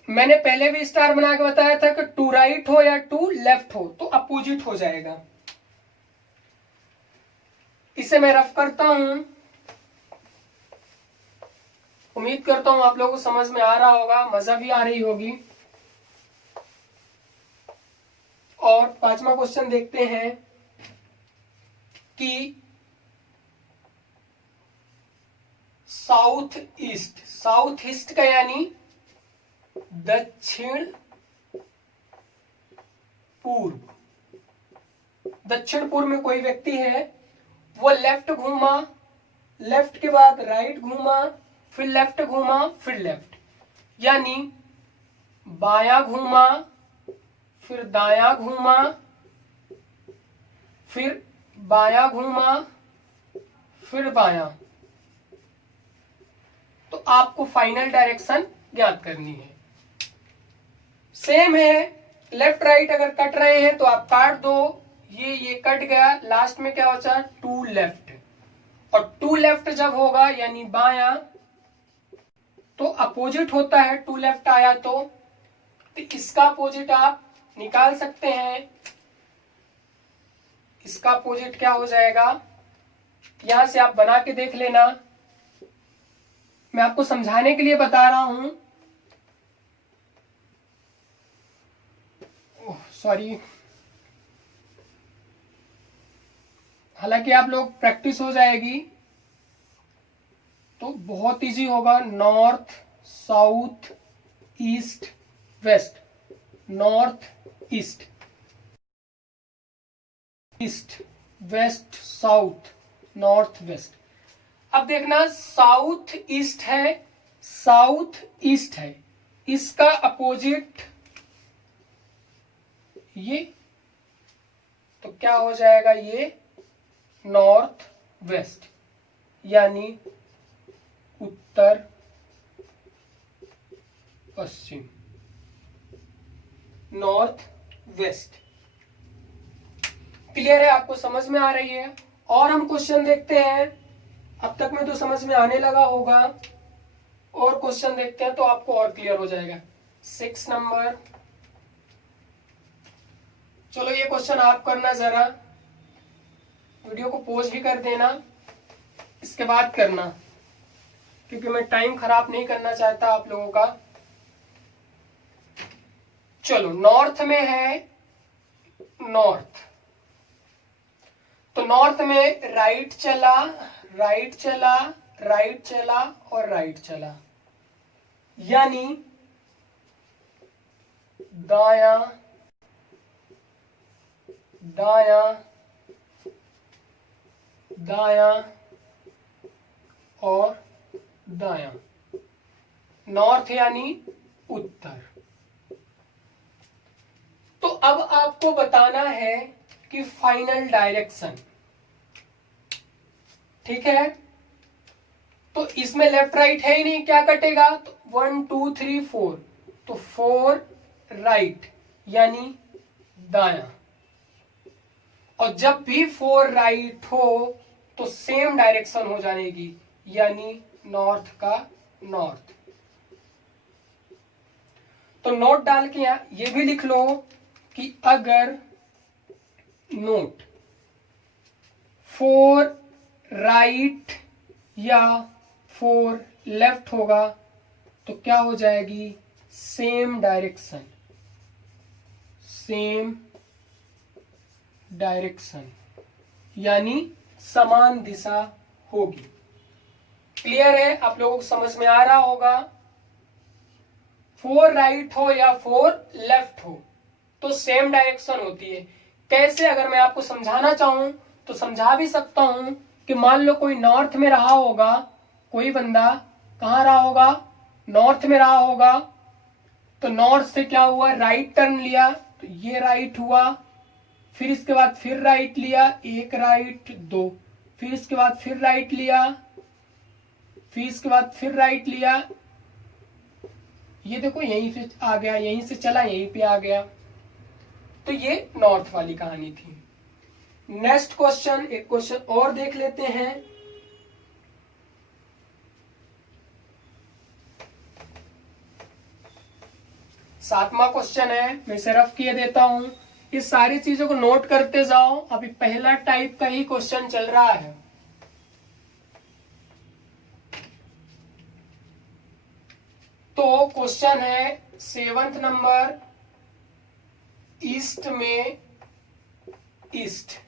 मैंने पहले भी स्टार बना के बताया था कि 2 राइट हो या 2 लेफ्ट हो तो अपोजिट हो जाएगा। इसे मैं रफ करता हूं, उम्मीद करता हूं आप लोगों को समझ में आ रहा होगा, मजा भी आ रही होगी। और 5वां क्वेश्चन देखते हैं कि साउथ ईस्ट, साउथ ईस्ट का यानी दक्षिण पूर्व, दक्षिण पूर्व में कोई व्यक्ति है, वो लेफ्ट घूमा, लेफ्ट के बाद राइट घूमा, फिर लेफ्ट घूमा, फिर लेफ्ट, यानी बायां घूमा, फिर दायां घूमा, फिर बायां घूमा, फिर बायां। तो आपको फाइनल डायरेक्शन ज्ञात करनी है। सेम है, लेफ्ट राइट अगर कट रहे हैं तो आप काट दो, ये कट गया, लास्ट में क्या बचा, 2 लेफ्ट। और 2 लेफ्ट जब होगा यानी बायां, तो अपोजिट होता है, 2 लेफ्ट आया तो इसका अपोजिट आप निकाल सकते हैं। इसका अपोजिट क्या हो जाएगा, यहां से आप बना के देख लेना, मैं आपको समझाने के लिए बता रहा हूं। सॉरी, हालांकि आप लोग प्रैक्टिस हो जाएगी तो बहुत इजी होगा। North, south, east, west, north, east, east, west, south, north, west. अब देखना, साउथ ईस्ट है, साउथ ईस्ट है, इसका अपोजिट ये, तो क्या हो जाएगा, ये नॉर्थ वेस्ट, यानी उत्तर पश्चिम, नॉर्थ वेस्ट। क्लियर है, आपको समझ में आ रही है। और हम क्वेश्चन देखते हैं, अब तक में तो समझ में आने लगा होगा, और क्वेश्चन देखते हैं तो आपको और क्लियर हो जाएगा। 6 नंबर, चलो ये क्वेश्चन आप करना, जरा वीडियो को पॉज भी कर देना। इसके बाद करना, क्योंकि मैं टाइम खराब नहीं करना चाहता आप लोगों का। चलो, नॉर्थ में है नॉर्थ, तो नॉर्थ में राइट चला, राइट चला, राइट चला और राइट चला, यानी दाया, दाया, दाया और दाया। नॉर्थ यानी उत्तर। तो अब आपको बताना है कि फाइनल डायरेक्शन, ठीक है। तो इसमें लेफ्ट राइट है ही नहीं, क्या कटेगा? तो 1 2 3 4, तो 4 राइट यानी दाया। और जब भी 4 राइट हो तो सेम डायरेक्शन हो जाएगी, यानी नॉर्थ का नॉर्थ। तो नोट डाल के यहां ये भी लिख लो कि अगर नोट 4 राइट या 4 लेफ्ट होगा तो क्या हो जाएगी? सेम डायरेक्शन, सेम डायरेक्शन, यानी समान दिशा होगी। क्लियर है? आप लोगों को समझ में आ रहा होगा। 4 राइट हो या 4 लेफ्ट हो तो सेम डायरेक्शन होती है। कैसे? अगर मैं आपको समझाना चाहूं तो समझा भी सकता हूं कि मान लो कोई नॉर्थ में रहा होगा, कोई बंदा कहां रहा होगा? नॉर्थ में रहा होगा। तो नॉर्थ से क्या हुआ? राइट टर्न लिया, तो ये राइट हुआ, फिर इसके बाद फिर राइट लिया, एक राइट 2, फिर इसके बाद फिर राइट लिया, फिर इसके बाद फिर राइट लिया। ये देखो यहीं से आ गया, यहीं से चला यहीं पे आ गया। तो ये नॉर्थ वाली कहानी थी। नेक्स्ट क्वेश्चन, एक क्वेश्चन और देख लेते हैं। सातवां क्वेश्चन है, मैं इसे रफ किए देता हूं। इस सारी चीजों को नोट करते जाओ, अभी पहला टाइप का ही क्वेश्चन चल रहा है। तो क्वेश्चन है 7th नंबर, ईस्ट में ईस्ट।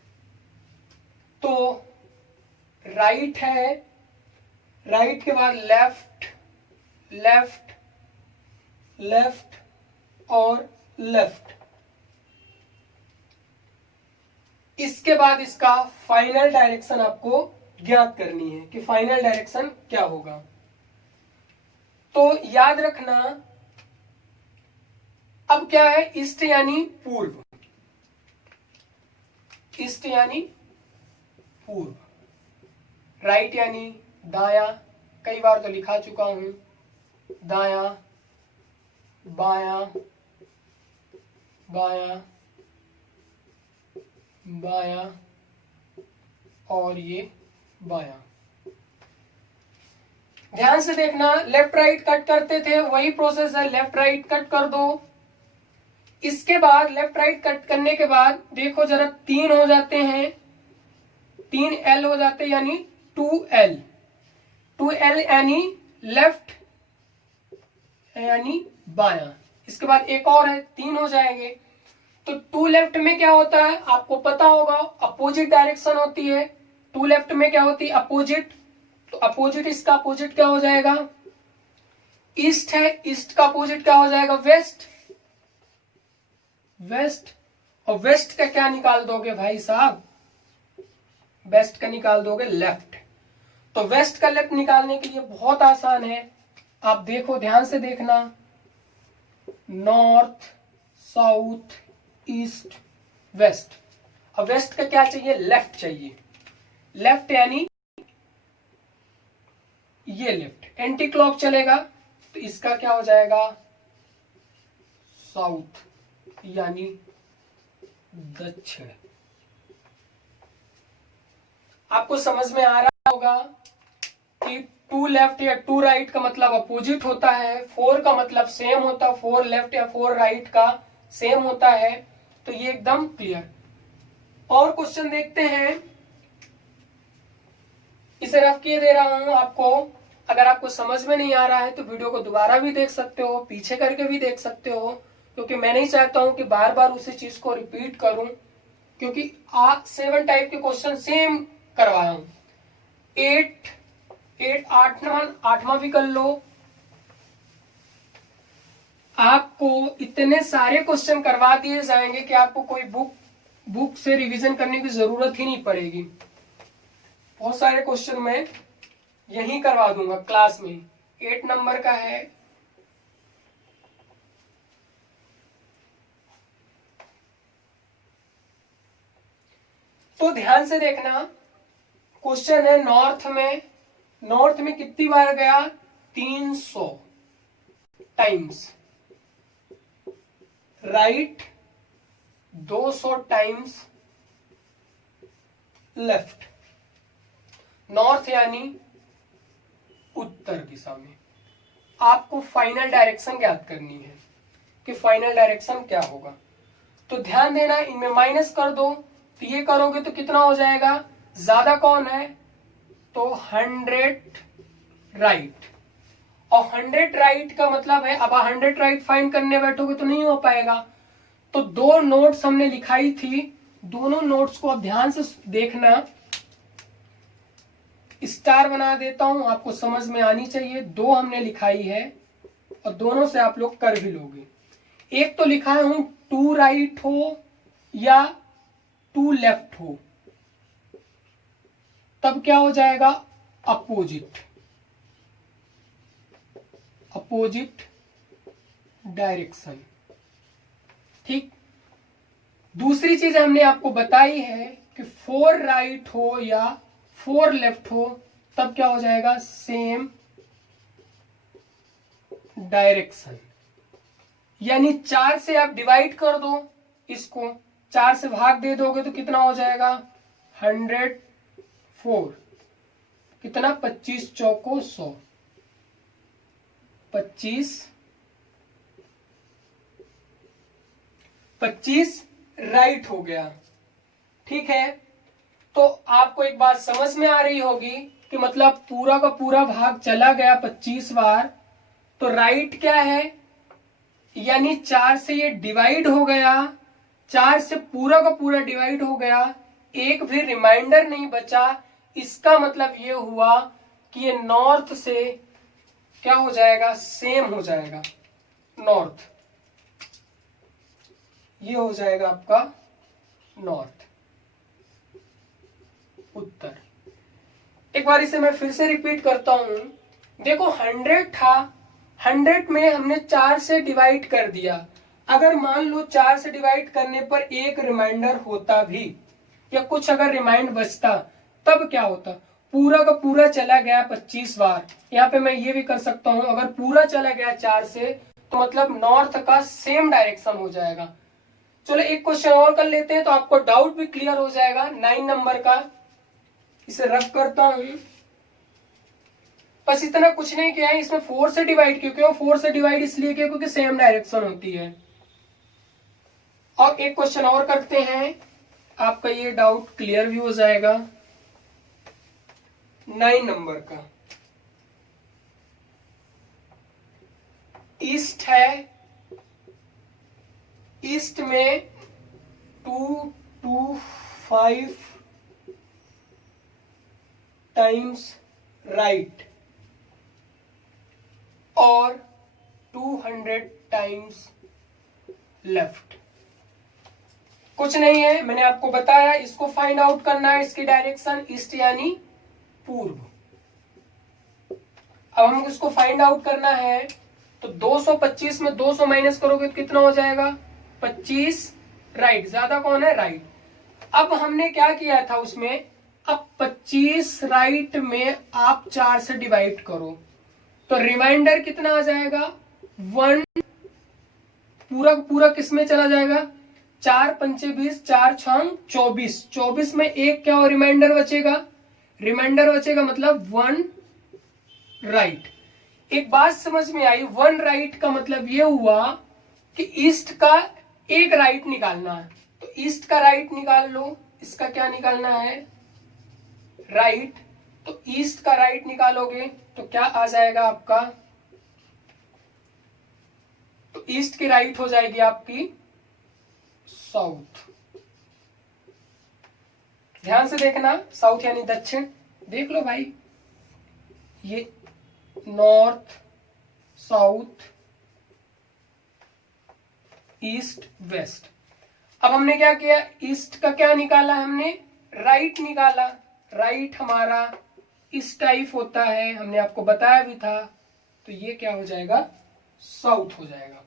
तो राइट है, राइट के बाद लेफ्ट, लेफ्ट, लेफ्ट और लेफ्ट। इसके बाद इसका फाइनल डायरेक्शन आपको ज्ञात करनी है कि फाइनल डायरेक्शन क्या होगा। तो याद रखना, अब क्या है? ईस्ट यानी पूर्व, ईस्ट यानी पूर्व, राइट यानी दाया, कई बार तो लिखा चुका हूं, दाया, बाया, बाया, बाया और ये बाया। ध्यान से देखना, लेफ्ट राइट कट करते थे वही प्रोसेस है, लेफ्ट राइट कट कर दो। इसके बाद लेफ्ट राइट कट करने के बाद देखो जरा 3 हो जाते हैं, 3 L हो जाते हैं, यानी 2L, 2L यानी लेफ्ट यानी बायां। इसके बाद एक और है, 3 हो जाएंगे। तो 2 लेफ्ट में क्या होता है आपको पता होगा, अपोजिट डायरेक्शन होती है। 2 लेफ्ट में क्या होती है? अपोजिट। तो अपोजिट, इसका अपोजिट क्या हो जाएगा? ईस्ट है, ईस्ट का अपोजिट क्या हो जाएगा? Waste, waste. और वेस्ट का क्या निकाल दोगे भाई साहब? वेस्ट का निकाल दोगे लेफ्ट। तो वेस्ट का लेफ्ट निकालने के लिए बहुत आसान है, आप देखो, ध्यान से देखना, नॉर्थ, साउथ, ईस्ट, वेस्ट। अब वेस्ट का क्या चाहिए? लेफ्ट चाहिए। लेफ्ट यानी ये लेफ्ट, एंटी क्लॉक चलेगा, तो इसका क्या हो जाएगा? साउथ यानी दक्षिण। आपको समझ में आ रहा होगा कि 2 लेफ्ट या 2 राइट का मतलब अपोजिट होता है, 4 का मतलब सेम होता है, 4 लेफ्ट या 4 राइट का सेम होता है। तो ये एकदम क्लियर। और क्वेश्चन देखते हैं। इसे रफ किए दे रहा हूं आपको। अगर आपको समझ में नहीं आ रहा है तो वीडियो को दोबारा भी देख सकते हो, पीछे करके भी देख सकते हो, क्योंकि मैं नहीं चाहता हूं कि बार बार उसी चीज को रिपीट करूं, क्योंकि 7 टाइप के क्वेश्चन सेम करवाया हूं। 8वां भी कर लो। आपको इतने सारे क्वेश्चन करवा दिए जाएंगे कि आपको कोई बुक से रिवीजन करने की जरूरत ही नहीं पड़ेगी। बहुत सारे क्वेश्चन मैं यही करवा दूंगा क्लास में। 8 नंबर का है, तो ध्यान से देखना। क्वेश्चन है नॉर्थ में कितनी बार गया? 300 times. Right 200 times left. North यानी उत्तर दिशा में। आपको फाइनल डायरेक्शन ज्ञात करनी है कि फाइनल डायरेक्शन क्या होगा। तो ध्यान देना, इनमें माइनस कर दो, तो ये करोगे तो कितना हो जाएगा? ज्यादा कौन है? तो 100 राइट। और 100 राइट का मतलब है, अब 100 राइट फाइंड करने बैठोगे तो नहीं हो पाएगा। तो 2 नोट्स हमने लिखाई थी, दोनों नोट्स को अब ध्यान से देखना। स्टार बना देता हूं, आपको समझ में आनी चाहिए। 2 हमने लिखाई है और दोनों से आप लोग कर भी लोगे। एक तो लिखा हूं 2 राइट हो या 2 लेफ्ट हो, तब क्या हो जाएगा? Opposite direction. ठीक। दूसरी चीज हमने आपको बताई है कि 4 राइट हो या 4 लेफ्ट हो, तब क्या हो जाएगा? Same direction. यानी 4 से आप डिवाइड कर दो, इसको 4 से भाग दे दोगे तो कितना हो जाएगा? 104। कितना? 25 चौको 100। 25 राइट हो गया। ठीक है। तो आपको एक बात समझ में आ रही होगी कि मतलब पूरा का पूरा भाग चला गया 25 बार, तो राइट क्या है? यानी 4 से ये डिवाइड हो गया, 4 से पूरा का पूरा डिवाइड हो गया, एक भी रिमाइंडर नहीं बचा। इसका मतलब ये हुआ कि ये नॉर्थ से क्या हो जाएगा? सेम हो जाएगा। नॉर्थ, ये हो जाएगा आपका नॉर्थ। उत्तर। एक बार इसे मैं फिर से रिपीट करता हूं। देखो 100 था, 100 में हमने 4 से डिवाइड कर दिया। अगर मान लो 4 से डिवाइड करने पर एक रिमाइंडर होता भी या कुछ अगर रिमाइंड बचता, तब क्या होता? पूरा का पूरा चला गया 25 बार। यहाँ पे मैं ये भी कर सकता हूं, अगर पूरा चला गया 4 से तो मतलब नॉर्थ का सेम डायरेक्शन हो जाएगा। चलो एक क्वेश्चन और कर लेते हैं तो आपको डाउट भी क्लियर हो जाएगा। 9 नंबर का, इसे रफ करता हूं। बस इतना कुछ नहीं किया है, इसमें 4 से डिवाइड क्यों? 4 से डिवाइड इसलिए किया क्योंकि सेम डायरेक्शन होती है। और एक क्वेश्चन और करते हैं, आपका ये डाउट क्लियर भी हो जाएगा। 9 नंबर का, ईस्ट है, ईस्ट में 2 2 5 टाइम्स राइट और 200 टाइम्स लेफ्ट। कुछ नहीं है, मैंने आपको बताया, इसको फाइंड आउट करना है, इसकी डायरेक्शन ईस्ट यानी पूर्व। अब हमको इसको फाइंड आउट करना है, तो 225 में 200 माइनस करोगे तो कितना हो जाएगा? 25 राइट। ज्यादा कौन है? राइट। अब हमने क्या किया था उसमें, अब 25 राइट में आप 4 से डिवाइड करो तो रिमाइंडर कितना आ जाएगा? 1। पूरा पूरा किस में चला जाएगा? 4 पंचे 20, 4 6 24। 24 में एक क्या और रिमाइंडर बचेगा? रिमाइंडर बचेगा मतलब 1 राइट। एक बात समझ में आई, 1 राइट का मतलब ये हुआ कि ईस्ट का एक राइट निकालना है। तो ईस्ट का राइट निकाल लो, इसका क्या निकालना है? राइट। तो ईस्ट का राइट निकालोगे तो क्या आ जाएगा आपका, तो ईस्ट की राइट हो जाएगी आपकी साउथ। ध्यान से देखना, साउथ यानी दक्षिण, देख लो भाई, ये नॉर्थ, साउथ, ईस्ट, वेस्ट। अब हमने क्या किया, ईस्ट का क्या निकाला, हमने राइट निकाला। राइट हमारा इस टाइप होता है, हमने आपको बताया भी था, तो ये क्या हो जाएगा, साउथ हो जाएगा।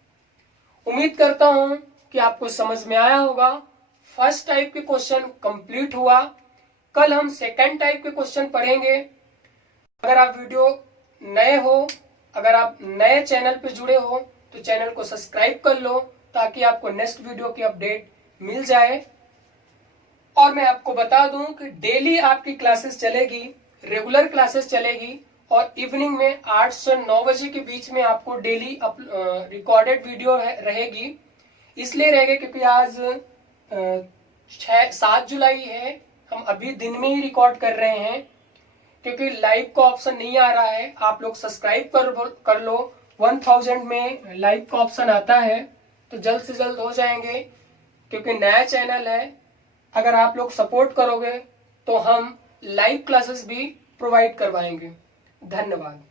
उम्मीद करता हूं कि आपको समझ में आया होगा। फर्स्ट टाइप के क्वेश्चन कंप्लीट हुआ। कल हम सेकंड टाइप के क्वेश्चन पढ़ेंगे। अगर आप वीडियो नए हो, अगर आप नए चैनल पे जुड़े हो तो चैनल को सब्सक्राइब कर लो ताकि आपको नेक्स्ट वीडियो की अपडेट मिल जाए। और मैं आपको बता दूं कि डेली आपकी क्लासेस चलेगी, रेगुलर क्लासेस चलेगी, और इवनिंग में 8 से 9 बजे के बीच में आपको डेली रिकॉर्डेड वीडियो रहेगी। इसलिए रहेगी क्योंकि आज 7 जुलाई है, हम अभी दिन में ही रिकॉर्ड कर रहे हैं, क्योंकि लाइव का ऑप्शन नहीं आ रहा है। आप लोग सब्सक्राइब कर लो, 1000 में लाइव का ऑप्शन आता है, तो जल्द से जल्द हो जाएंगे, क्योंकि नया चैनल है। अगर आप लोग सपोर्ट करोगे तो हम लाइव क्लासेस भी प्रोवाइड करवाएंगे। धन्यवाद।